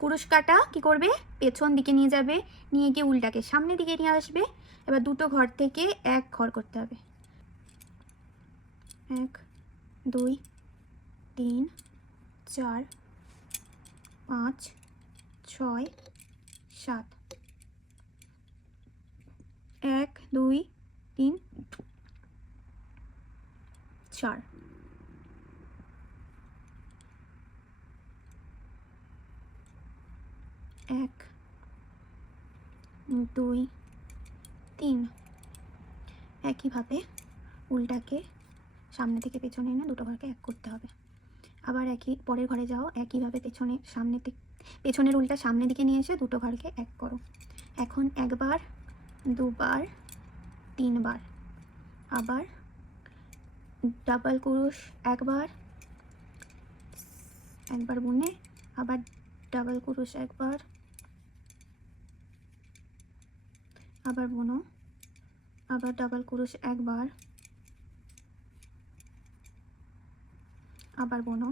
কুরুশ কাটা কি করবে, পেছন দিকে নিয়ে যাবে, নিয়ে গিয়ে উলটাকে সামনের দিকে নিয়ে আসবে। এবার দুটো ঘর থেকে এক ঘর করতে হবে, 1 2 3 4 5 6 7, 1 2 3 4, 1 2 3। একইভাবে উলটাকে সামনে থেকে পেছনে এনে দুটো ঘরকে এক করতে হবে। আবার একই পরের ঘরে যাও, একইভাবে পেছনের উলটা সামনের দিকে নিয়ে এসে দুটো ঘরকে এক করো। এখন একবার, দুবার, তিনবার, আবার ডাবল ক্রোশ একবার, একবার বুনে আবার ডাবল ক্রোশ একবার, আবার বুনো, আবার ডাবল ক্রোশ একবার, আবার বুনো,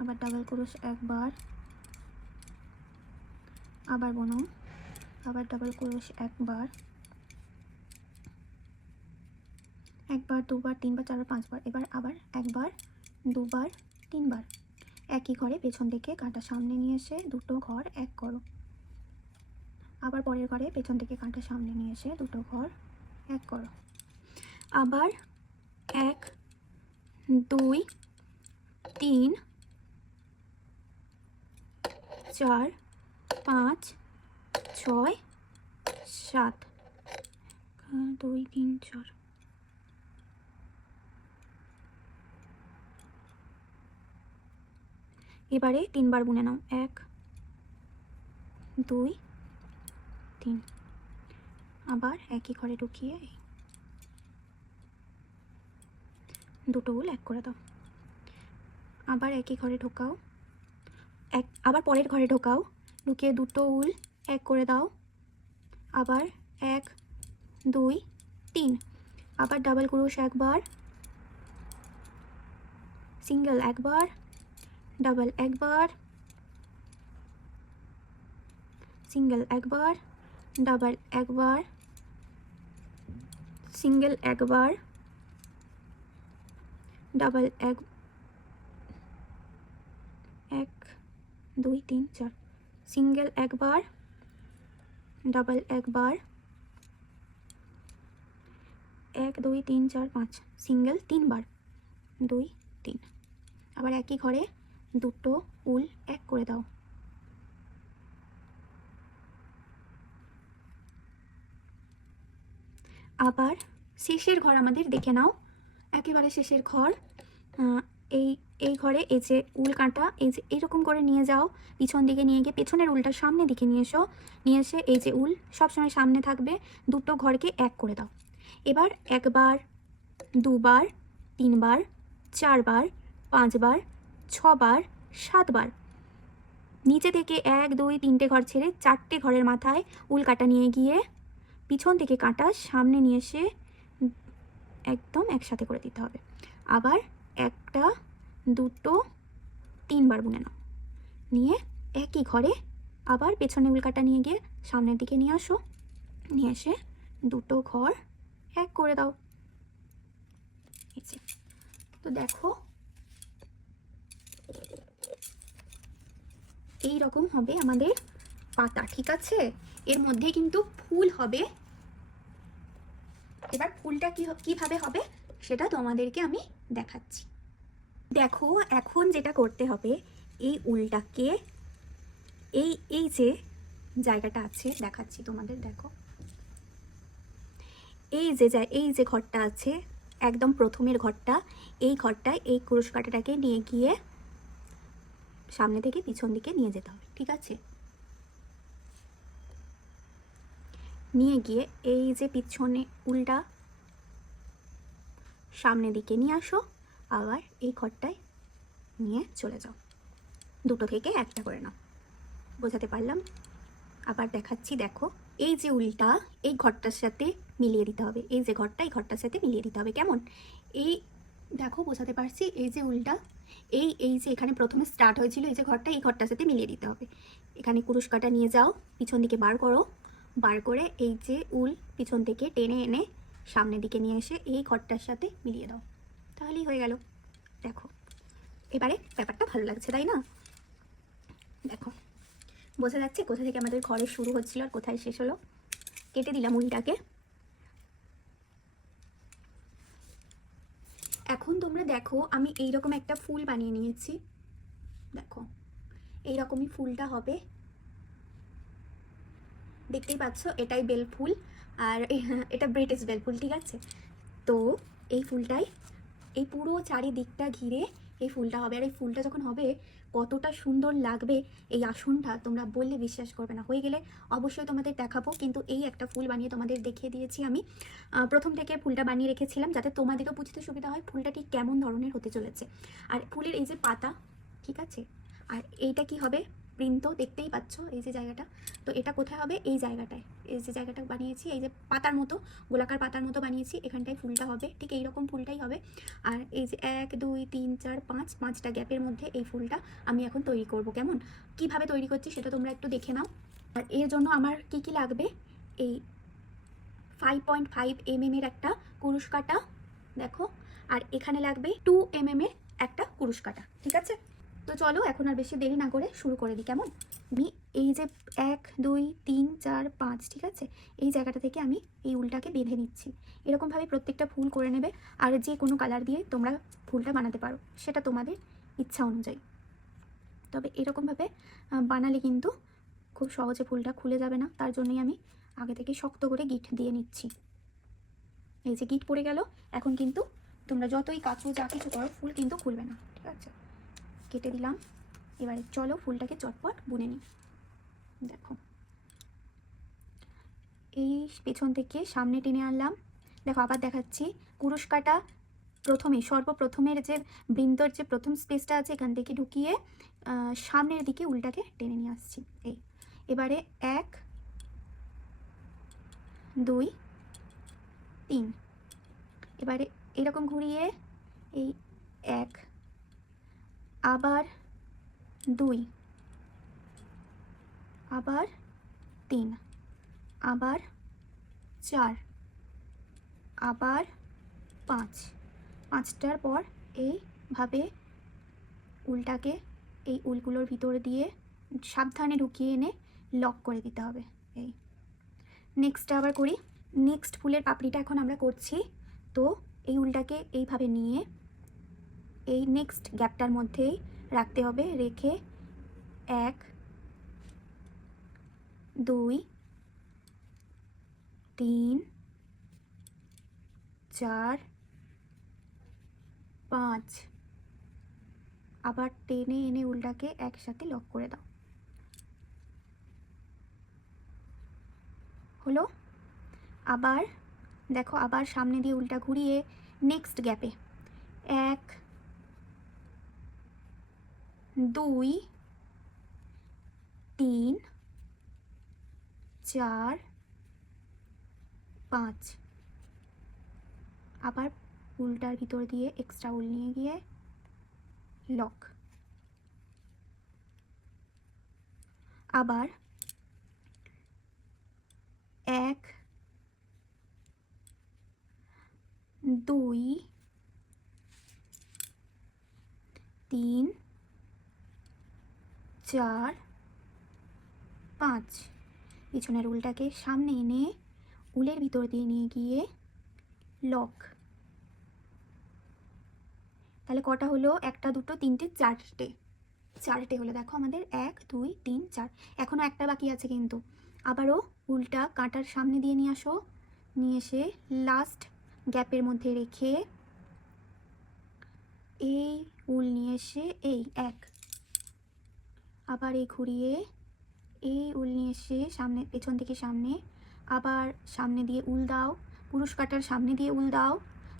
আবার ডাবল ক্রোশ একবার, আবার বুনো, আবার ডাবল ক্রোশ একবার, একবার, দুবার, তিনবার, চারবার, পাঁচবার। এবার আবার একবার, দুবার, তিনবার। একই ঘরে পেছন থেকে কাঁটা সামনে নিয়ে এসে দুটো ঘর এক করো। আবার পরের ঘরে পেছন থেকে কাঁটা সামনে নিয়ে এসে দুটো ঘর এক করো। আবার 1 2 3 4 5 6 7 2 3 4। এবারে তিনবার বুনে নাও, 1 2 3। আবার একই ঘরে ঢুকিয়ে দুটো উল এক করে দাও। আবার একই ঘরে ঢোকাও, আবার পরের ঘরে ঢোকাও, ঢুকিয়ে দুটো উল এক করে দাও। আবার 1 2 3। আবার ডাবল ক্রোশ একবার, সিঙ্গেল একবার, ডাবল একবার, সিঙ্গেল একবার, ডাবল একবার, সিঙ্গেল একবার, ডাবল 1 2 3 4, সিঙ্গেল একবার, ডাবল একবার, 1 2 3 4 5, সিঙ্গেল তিনবার, 2 3। আবার একই ঘরে দুটো উল এক করে দাও। আবার শেষের ঘর আমাদের দেখে নাও, একেবারে শেষের ঘর। এই ঘরে এই যে উল কাঁটা এই যে এরকম করে নিয়ে যাও, পিছন দিকে নিয়ে গিয়ে পেছনের উলটা সামনের দিকে নিয়ে এসো, নিয়ে এসে এই যে উল সবসময় সামনে থাকবে, দুটো ঘরকে এক করে দাও। এবার একবার, দুবার, তিনবার, চারবার, পাঁচবার, ছবার, সাতবার নিচে থেকে 1 2 3টে ঘর ছেড়ে 4টে ঘরের মাথায় উল কাটা নিয়ে গিয়ে পিছন থেকে কাঁটা সামনে নিয়ে এসে একদম একসাথে করে দিতে হবে। আবার একটা, দুটো, তিনবার বুনে নাও, নিয়ে একই ঘরে আবার পেছনে উল কাটা নিয়ে গিয়ে সামনের দিকে নিয়ে আসো, নিয়ে এসে দুটো ঘর এক করে দাও। তো দেখো এই রকম হবে আমাদের পাতা, ঠিক আছে? এর মধ্যে কিন্তু ফুল হবে। এবার ফুলটা কিভাবে হবে সেটা তোমাদেরকে আমি দেখাচ্ছি। দেখো এখন যেটা করতে হবে, এই উলটাকে এই যে জায়গাটা আছে দেখাচ্ছি তোমাদের, দেখো এই যে ঘরটা আছে একদম প্রথমের ঘরটা, এই ঘরটায় এই ক্রোশ কাঁটাটাকে নিয়ে গিয়ে সামনে থেকে পিছন দিকে নিয়ে যেতে হবে, ঠিক আছে? নিয়ে গিয়ে এই যে পিছনে উলটা সামনে দিকে নিয়ে আসো, আবার এই ঘরটায় নিয়ে চলে যাও, দুটো থেকে একটা করে নাও। বোঝাতে পারলাম? আবার দেখাচ্ছি, দেখো এই যে উলটা এই ঘরটার সাথে মিলিয়ে দিতে হবে, এই যে ঘরটা এই ঘরটার সাথে মিলিয়ে দিতে হবে। কেমন? এই দেখো বোঝাতে পারছি, এই যে উলটা এই যে এখানে প্রথমে স্টার্ট হয়েছিল এই যে ঘরটা, এই ঘরটার সাথে মিলিয়ে দিতে হবে। এখানে কুরুশ কাঁটা নিয়ে যাও, পিছন দিকে বার করো, বার করে এই যে উল পিছন থেকে টেনে এনে সামনের দিকে নিয়ে এসে এই ঘরটার সাথে মিলিয়ে দাও, তাহলেই হয়ে গেল। দেখো এবারে ব্যাপারটা ভালো লাগছে, তাই না? দেখো বোঝা যাচ্ছে কোথা থেকে আমাদের ঘরের শুরু হচ্ছিল আর কোথায় শেষ হলো। কেটে দিলাম উলটাকে। এখন তোমরা দেখো আমি এইরকম একটা ফুল বানিয়ে নিয়েছি, দেখো এইরকমই ফুলটা হবে, দেখতেই পাচ্ছ এটাই বেল ফুল আর এটা ব্রিটিশ বেল ফুল, ঠিক আছে? তো এই ফুলটাই এই পুরো চারিদিকটা ঘিরে এই ফুলটা হবে। আর এই ফুলটা যখন হবে কতটা সুন্দর লাগবে এই আসনটা, তোমরা বললে বিশ্বাস করবে না। হয়ে গেলে অবশ্যই তোমাদের দেখাবো, কিন্তু এই একটা ফুল বানিয়ে তোমাদের দেখিয়ে দিয়েছি আমি। প্রথম থেকে ফুলটা বানিয়ে রেখেছিলাম যাতে তোমাদেরও বুঝতে সুবিধা হয় ফুলটা ঠিক কেমন ধরনের হতে চলেছে। আর ফুলের এই যে পাতা, ঠিক আছে, আর এইটা কি হবে, বৃন্ত দেখতেই পাচ্ছ এই যে জায়গাটা, তো এটা কোথায় হবে, এই জায়গাটায়, এই যে জায়গাটা বানিয়েছি, এই যে পাতার মতো, গোলাকার পাতার মতো বানিয়েছি, এখানটায় ফুলটা হবে, ঠিক এইরকম ফুলটাই হবে। আর এই যে 1 2 3 4 5 5টা গ্যাপের মধ্যে এই ফুলটা আমি এখন তৈরি করব। কেমন কিভাবে তৈরি করছি সেটা তোমরা একটু দেখে নাও। আর এর জন্য আমার কি কি লাগবে, এই 5.5 mm এর একটা কুরুশ কাটা, দেখো, আর এখানে লাগবে 2 mm এর একটা কুরুশ কাটা, ঠিক আছে। তো চলো এখন আর বেশি দেরি না করে শুরু করে দিই। কেমন, আমি এই যে 1 2 3 4 5, ঠিক আছে, এই জায়গাটা থেকে আমি এই উলটাকে বেঁধে নিচ্ছি। এরকমভাবে প্রত্যেকটা ফুল করে নেবে। আর যে কোনো কালার দিয়ে তোমরা ফুলটা বানাতে পারো, সেটা তোমাদের ইচ্ছা অনুযায়ী। তবে এরকমভাবে বানালে কিন্তু খুব সহজে ফুলটা খুলে যাবে না, তার জন্যই আমি আগে থেকে শক্ত করে গিট দিয়ে নিচ্ছি। এই যে গিট পড়ে গেল, এখন কিন্তু তোমরা যতই কাচো যা কিছু করো ফুল কিন্তু খুলবে না, ঠিক আছে। কেটে দিলাম। এবারে চলো ফুলটাকে চটপট বুনে নিই। দেখো, এই পেছন থেকে সামনে টেনে আনলাম। দেখো আবার দেখাচ্ছি, কুরুশ কাটা প্রথমে সর্বপ্রথমের যে বৃন্দর যে প্রথম স্পেসটা আছে এখান থেকে ঢুকিয়ে সামনের দিকে উলটাকে টেনে নিয়ে আসছি। এই এবারে 1 2 3, এবারে এরকম ঘুরিয়ে এই 1, আবার 2, আবার 3, আবার 4, আবার 5, 5টার পর এইভাবে উলটাকে এই উলগুলোর ভিতর দিয়ে সাবধানে ঢুকিয়ে এনে লক করে দিতে হবে। এই নেক্সটটা আবার করি। নেক্সট ফুলের পাপড়িটা এখন আমরা করছি। তো এই উলটাকে এইভাবে নিয়ে এই নেক্সট গ্যাপটার মধ্যেই রাখতে হবে, রেখে 1 2 3 4 5, আবার টেনে এনে উলটাকে একসাথে লক করে দাও। হলো। আবার দেখো, আবার সামনে দিয়ে উলটা ঘুরিয়ে নেক্সট গ্যাপে 1 2 3 4 5, আবার উলটার ভিতর দিয়ে এক্সট্রা উল নিয়ে গিয়ে লক। আবার 1 2 3 4 5, পিছনের উলটাকে সামনে এনে উলের ভিতর দিয়ে নিয়ে গিয়ে লক। তাহলে কটা হলো, 1 2 3 4টে, 4টে হলো। দেখো আমাদের 1 2 3 4, এখনও একটা বাকি আছে কিন্তু। আবারও উলটা কাঁটার সামনে দিয়ে নিয়ে আসো, নিয়ে এসে লাস্ট গ্যাপের মধ্যে রেখে এই উল নিয়ে এসে এই 1, আবার এই ঘুরিয়ে এই উল নিয়ে এসে সামনে, পেছন থেকে সামনে, আবার সামনে দিয়ে উল দাও, কুরুশ কাটার সামনে দিয়ে উল দাও।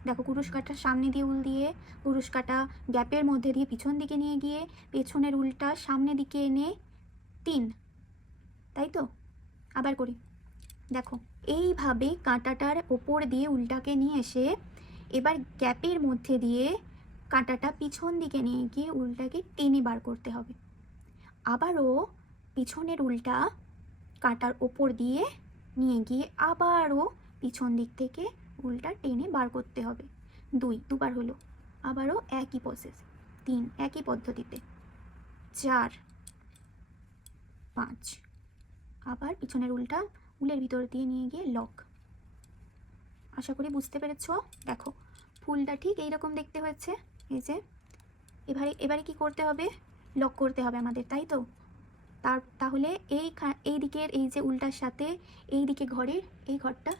দেখো কুরুশ কাটার সামনে দিয়ে উল দিয়ে কুরুশ কাটা গ্যাপের মধ্যে দিয়ে পিছন দিকে নিয়ে গিয়ে পেছনের উলটা সামনে দিকে এনে 3, তাই তো। আবার করি, দেখো এইভাবে কাঁটাটার ওপর দিয়ে উলটাকে নিয়ে এসে এবার গ্যাপের মধ্যে দিয়ে কাঁটাটা পিছন দিকে নিয়ে গিয়ে উলটাকে টেনে বার করতে হবে। আবারও পিছনের উলটা কাঁটার ওপর দিয়ে নিয়ে গিয়ে আবারও পিছন দিক থেকে উলটা টেনে বার করতে হবে। 2বার হলো। আবারও একই প্রসেস, 3 একই পদ্ধতিতে, 4 5, আবার পিছনের উলটা উলের ভিতর দিয়ে নিয়ে গিয়ে লক। আশা করি বুঝতে পেরেছো। দেখো ফুলটা ঠিক এইরকম দেখতে হয়েছে। এই যে এবারে কি করতে হবে, লক করতে হবে আমাদের, তাই তো। তাহলে এই দিকের এই যে উলটার সাথে এই দিকে ঘরের এই ঘরটা,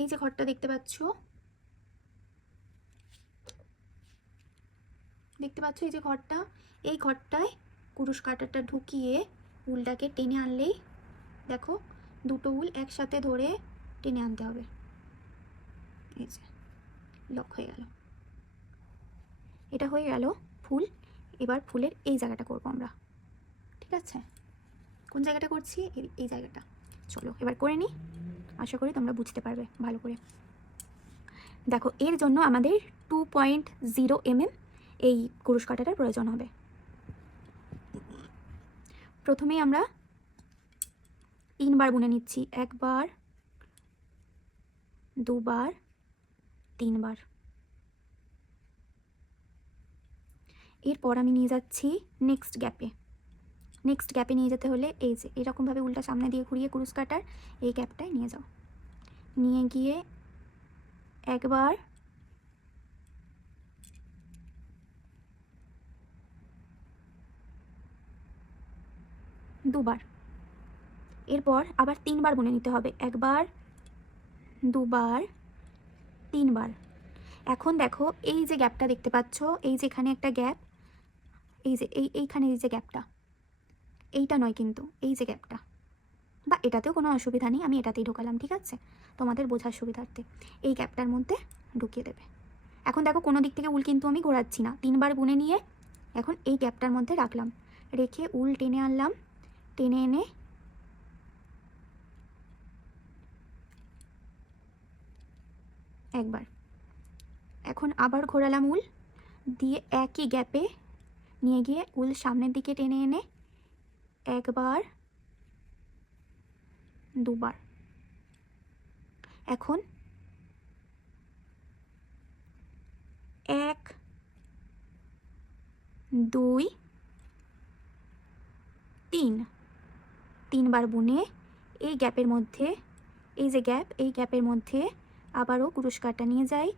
এই যে ঘরটা দেখতে পাচ্ছ, দেখতে পাচ্ছ এই যে ঘরটা, এই ঘরটায় কুরুশ কাঁটাটা ঢুকিয়ে উলটাকে টেনে আনলেই দেখো দুটো উল একসাথে ধরে টেনে আনতে হবে। এই যে লক হয়ে গেল। এটা হয়ে গেল ফুল। এবার ফুলের এই জায়গাটা করবো আমরা, ঠিক আছে? কোন জায়গাটা করছি? এই জায়গাটা। চলো এবার করে নিই, আশা করি তোমরা বুঝতে পারবে ভালো করে। দেখো এর জন্য আমাদের 2.0 mm এই কুরুশ কাঁটাটার প্রয়োজন হবে। প্রথমেই আমরা 3 বার বুনে নিচ্ছি, 1 বার, 2 বার, 3 বার। এরপর আমি নিয়ে যাচ্ছি নেক্সট গ্যাপে নিয়ে যেতে হলে এই যে এরকমভাবে উল্টা সামনে দিয়ে ঘুরিয়ে কুরুশ কাঁটার এই গ্যাপটায় নিয়ে যাও। নিয়ে গিয়ে 1 বার, 2 বার। এরপর আবার 3 বার বুনে নিতে হবে, 1 বার, 2 বার, 3 বার। এখন দেখো এই যে গ্যাপটা দেখতে পাচ্ছ, এই যে এখানে একটা গ্যাপ, এই যে এইখানে এই যে গ্যাপটা, এইটা নয় কিন্তু এই যে গ্যাপটা, বা এটাতেও কোনো অসুবিধা নেই, আমি এটাতেই ঢোকালাম, ঠিক আছে? তোমাদের বোঝার সুবিধার্থে এই গ্যাপটার মধ্যে ঢুকিয়ে দেবে। এখন দেখো কোনো দিক থেকে উল কিন্তু আমি ঘোরাচ্ছি না, 3 বার বুনে নিয়ে এখন এই গ্যাপটার মধ্যে রাখলাম, রেখে উল টেনে আনলাম, টেনে এনে একবার, এখন আবার ঘোরালাম উল দিয়ে একই গ্যাপে নিয়ে গিয়ে উল সামনের দিকে টেনে এনে 1 বার, 2 বার। এখন 1, 2, 3 বার বুনে এই গ্যাপের মধ্যে, এই যে গ্যাপ, এই গ্যাপের মধ্যে আবারও কুরুশ কাঁটা নিয়ে যাই,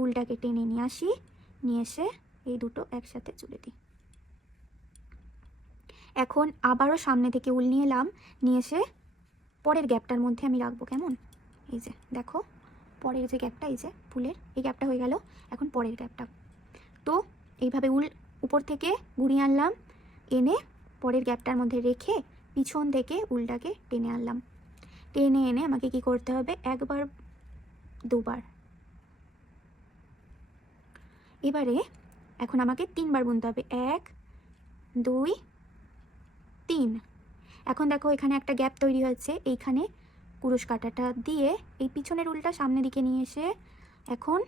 উলটাকে টেনে নিয়ে আসি, নিয়ে এসে এই দুটো একসাথে জুড়ে দিই। এখন আবারও সামনে থেকে উল নিয়ে এলাম, নিয়ে এসে পরের গ্যাপটার মধ্যে আমি রাখবো, কেমন? এই যে দেখো পরের যে গ্যাপটা, এই যে ফুলের এই গ্যাপটা হয়ে গেল, এখন পরের গ্যাপটা। তো এইভাবে উল উপর থেকে ঘুরিয়ে আনলাম, এনে পরের গ্যাপটার মধ্যে রেখে পিছন থেকে উলটাকে টেনে আনলাম, টেনে এনে আমাকে কি করতে হবে? 1 বার, 2 বার। এবারে এখন আমাকে 3 বার বুনতে হবে, 1, 2, 3। এখন দেখো এখানে একটা গ্যাপ তৈরি হয়েছে, এইখানে কুরুশ কাঁটাটা দিয়ে এই পিছনের উলটা সামনের দিকে নিয়ে এসে এখন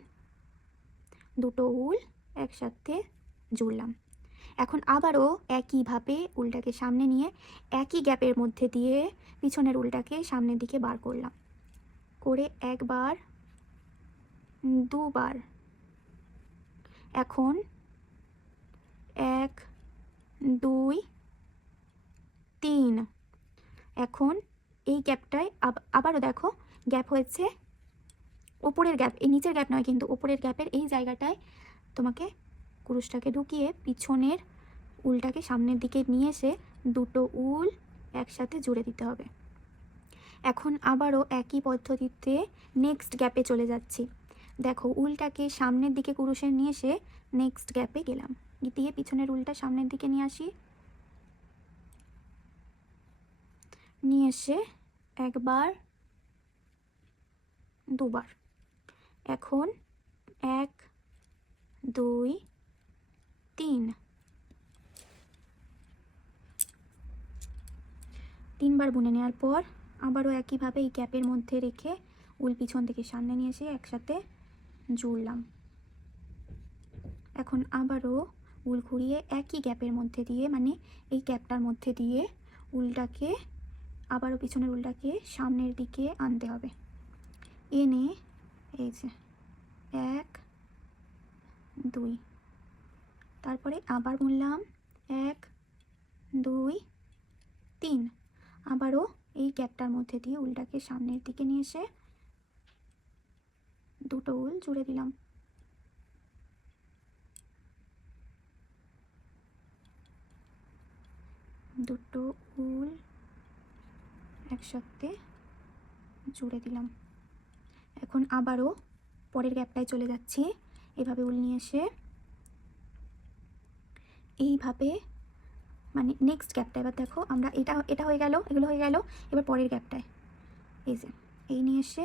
দুটো উল একসাথে জুড়লাম। এখন আবারও একইভাবে উলটাকে সামনে নিয়ে একই গ্যাপের মধ্যে দিয়ে পিছনের উলটাকে সামনের দিকে বার করলাম, করে 1 বার, 2 বার। এখন 1, 2, 3। এখন এই গ্যাপটায় আবারও দেখো গ্যাপ হয়েছে, ওপরের গ্যাপ, এই নিচের গ্যাপ নয় কিন্তু ওপরের গ্যাপের এই জায়গাটায় তোমাকে কুরুশটাকে ঢুকিয়ে পিছনের উলটাকে সামনের দিকে নিয়ে এসে দুটো উল একসাথে জুড়ে দিতে হবে। এখন আবারও একই পদ্ধতিতে নেক্সট গ্যাপে চলে যাচ্ছি। দেখো উলটাকে সামনের দিকে কুরুশের নিয়ে এসে নেক্সট গ্যাপে গেলাম, দিয়ে পিছনের উলটা সামনের দিকে নিয়ে আসি, নিয়ে এসে 1 বার, 2 বার। এখন 1, 2, 3। 3 বার বুনে নেওয়ার পর আবারও একইভাবে এই গ্যাপের মধ্যে রেখে উল পিছন থেকে সামনে নিয়ে এসে একসাথে জুড়লাম। এখন আবারও উল ঘুরিয়ে একই গ্যাপের মধ্যে দিয়ে, মানে এই গ্যাপটার মধ্যে দিয়ে উলটাকে আবারও পিছনের উলটাকে সামনের দিকে আনতে হবে, এনে এই যে 1, 2। তারপরে আবার বুনলাম 1, 2, 3। আবারও এই গ্যাপটার মধ্যে দিয়ে উলটাকে সামনের দিকে নিয়ে এসে দুটো উল জুড়ে দিলাম। দুটো উল একসাথে জুড়ে দিলাম। এখন আবারও পরের গ্যাপটায় চলে যাচ্ছি, এভাবে উল নিয়ে এসে এইভাবে মানে নেক্সট গ্যাপটা এবার দেখো আমরা এটা এটা হয়ে গেল, এগুলো হয়ে গেল, এবার পরের গ্যাপটায় এই যে এই নিয়ে এসে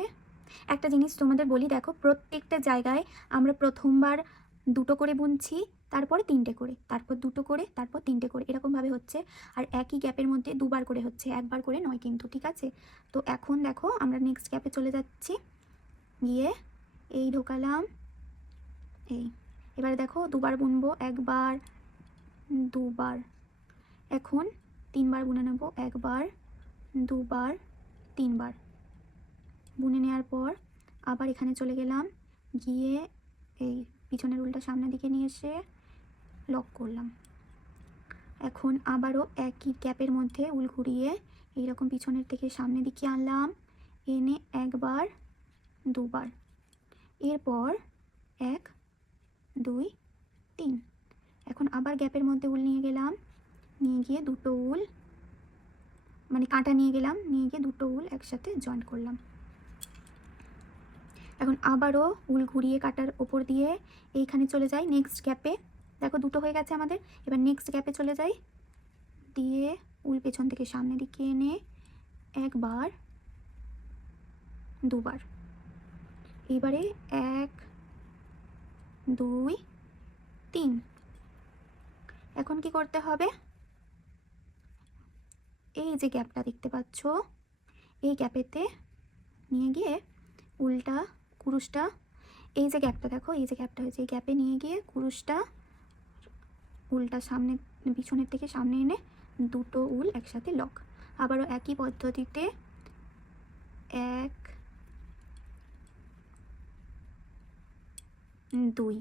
একটা জিনিস তোমাদের বলি, দেখো প্রত্যেকটা জায়গায় আমরা প্রথমবার দুটো করে বুনছি, তারপরে তিনটে করে, তারপর দুটো করে, তারপর তিনটে করে, এরকমভাবে হচ্ছে। আর একই গ্যাপের মধ্যে দুবার করে হচ্ছে, একবার করে নয় কিন্তু, ঠিক আছে? তো এখন দেখো আমরা নেক্সট গ্যাপে চলে যাচ্ছি, গিয়ে এই ঢোকালাম, এই এবারে দেখো দুবার বুনবো, একবার দুবার, এখন তিনবার বুনে নেব, একবার দুবার তিনবার বুনে নেওয়ার পর আবার এখানে চলে গেলাম, গিয়ে এই পিছনের উলটা সামনের দিকে নিয়ে এসে লক করলাম। এখন আবারও একই গ্যাপের মধ্যে উল ঘুরিয়ে এইরকম পিছনের থেকে সামনের দিকে আনলাম, এনে একবার দুবার, এরপর এক দুই তিন, এখন আবার গ্যাপের মধ্যে উল নিয়ে গেলাম, নিয়ে গিয়ে দুটো উল মানে কাঁটা নিয়ে গেলাম, নিয়ে গিয়ে দুটো উল একসাথে জয়েন্ট করলাম। এখন আবারও উল ঘুরিয়ে কাটার ওপর দিয়ে এইখানে চলে যাই নেক্সট গ্যাপে, দেখো দুটো হয়ে গেছে আমাদের, এবার নেক্সট গ্যাপে চলে যাই, দিয়ে উল পেছন থেকে সামনের দিকে এনে একবার দুবার, এবারে এক দুই তিন। এখন কি করতে হবে, এই যে গ্যাপটা দেখতে পাচ্ছ, এই গ্যাপেতে নিয়ে গিয়ে উলটা কুরুশটা, এই যে গ্যাপটা দেখো, এই যে গ্যাপটা হয়েছে, এই গ্যাপে নিয়ে গিয়ে কুরুশটা উলটা সামনে পিছনের থেকে সামনে এনে দুটো উল একসাথে লক। আবারও একই পদ্ধতিতে এক দুই,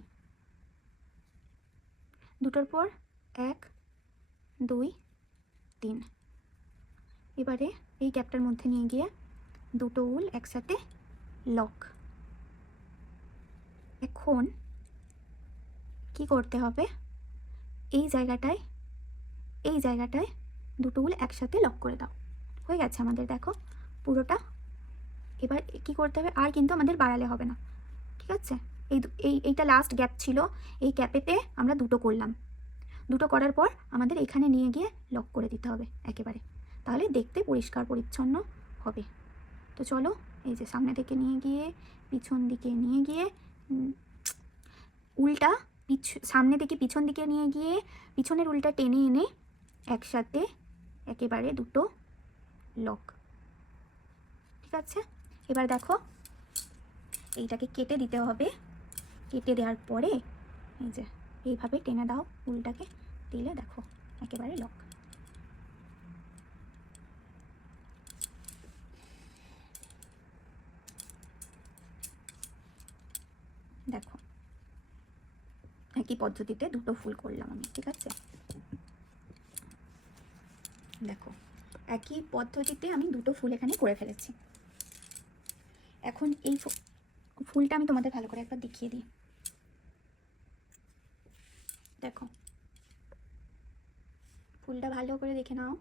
দুটোর পর এক দুই তিন, এবারে এই গ্যাপটার মধ্যে নিয়ে গিয়ে দুটো উল একসাথে লক। এখন কি করতে হবে, এই জায়গাটায় দুটো উল একসাথে লক করে দাও, হয়ে গেছে আমাদের দেখো পুরোটা। এবার কি করতে হবে, আর কিন্তু আমাদের বাড়ালে হবে না, ঠিক আছে? এইটা লাস্ট গ্যাপ ছিল, এই গ্যাপেতে আমরা দুটো করলাম, দুটো করার পর আমাদের এখানে নিয়ে গিয়ে লক করে দিতে হবে একেবারে, তাহলে দেখতে পরিষ্কার পরিচ্ছন্ন হবে। তো চলো, এই যে সামনে থেকে নিয়ে গিয়ে পিছন দিকে নিয়ে গিয়ে উলটা সামনে থেকে পিছন দিকে নিয়ে গিয়ে পিছনের উলটা টেনে এনে একসাথে একেবারে দুটো লক, ঠিক আছে? এবার দেখো এইটাকে কেটে দিতে হবে, কেটে দেওয়ার পরে এই যে এইভাবে টেনে দাও উলটাকে, দিলে দেখো একেবারে লক। দেখো একই পদ্ধতিতে দুটো ফুল করলাম আমি, ঠিক আছে? দেখো একই পদ্ধতিতে আমি দুটো ফুল এখানে করে ফেলেছি। এখন এই ফুলটা আমি তোমাদের ভালো করে একবার দেখিয়ে দিই, দেখো ফুলটা ভালো করে দেখে নাও,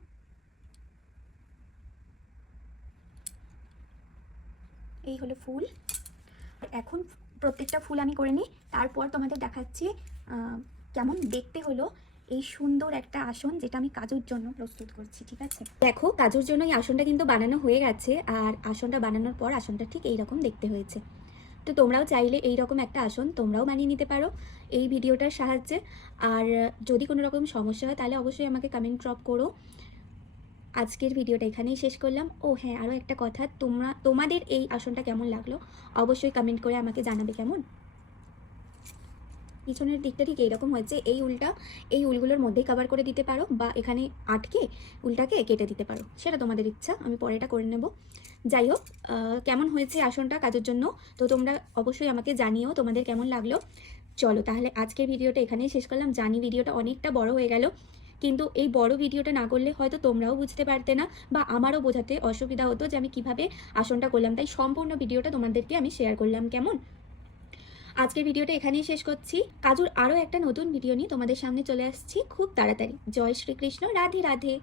এই হলো ফুল। এখন প্রত্যেকটা ফুল আমি করে নিই, তারপর তোমাদের দেখাচ্ছি কেমন দেখতে হলো এই সুন্দর একটা আসন, যেটা আমি কাজুর জন্য প্রস্তুত করছি, ঠিক আছে? দেখো কাজুর জন্য এই আসনটা কিন্তু বানানো হয়ে গেছে, আর আসনটা বানানোর পর আসনটা ঠিক এইরকম দেখতে হয়েছে। তো তোমরাও চাইলে এইরকম একটা আসন তোমরাও বানিয়ে নিতে পারো এই ভিডিওটার সাহায্যে। আর যদি কোনো রকম সমস্যা হয় তাহলে অবশ্যই আমাকে কমেন্ট ড্রপ করো। আজকের ভিডিওটা এখানেই শেষ করলাম। ও হ্যাঁ, আরও একটা কথা, তোমাদের এই আসনটা কেমন লাগলো অবশ্যই কমেন্ট করে আমাকে জানাবে। কেমন পিছনের দিকটা ঠিক এইরকম হয়েছে, এই উলগুলোর মধ্যেই কভার করে দিতে পারো, বা এখানে আটকে উলটাকে কেটে দিতে পারো, সেটা তোমাদের ইচ্ছা, আমি পরেটা করে নেব। যাই হোক, কেমন হয়েছে আসনটা কাজের জন্য তো তোমরা অবশ্যই আমাকে জানিও তোমাদের কেমন লাগলো। চলো তাহলে আজকের ভিডিওটা এখানেই শেষ করলাম। জানি ভিডিওটা অনেকটা বড় হয়ে গেল, কিন্তু এই বড় ভিডিওটা না করলে হয়তো তোমরাও বুঝতে পারতে না, বা আমারও বোঝাতে অসুবিধা হতো যে আমি কিভাবে আসনটা করলাম, তাই সম্পূর্ণ ভিডিওটা তোমাদেরকে আমি শেয়ার করলাম। কেমন, আজকের ভিডিওটা এখানেই শেষ করছি। কাজুর আরও একটা নতুন ভিডিও নিয়ে তোমাদের সামনে চলে আসছি খুব তাড়াতাড়ি। জয় শ্রীকৃষ্ণ, রাধে রাধে।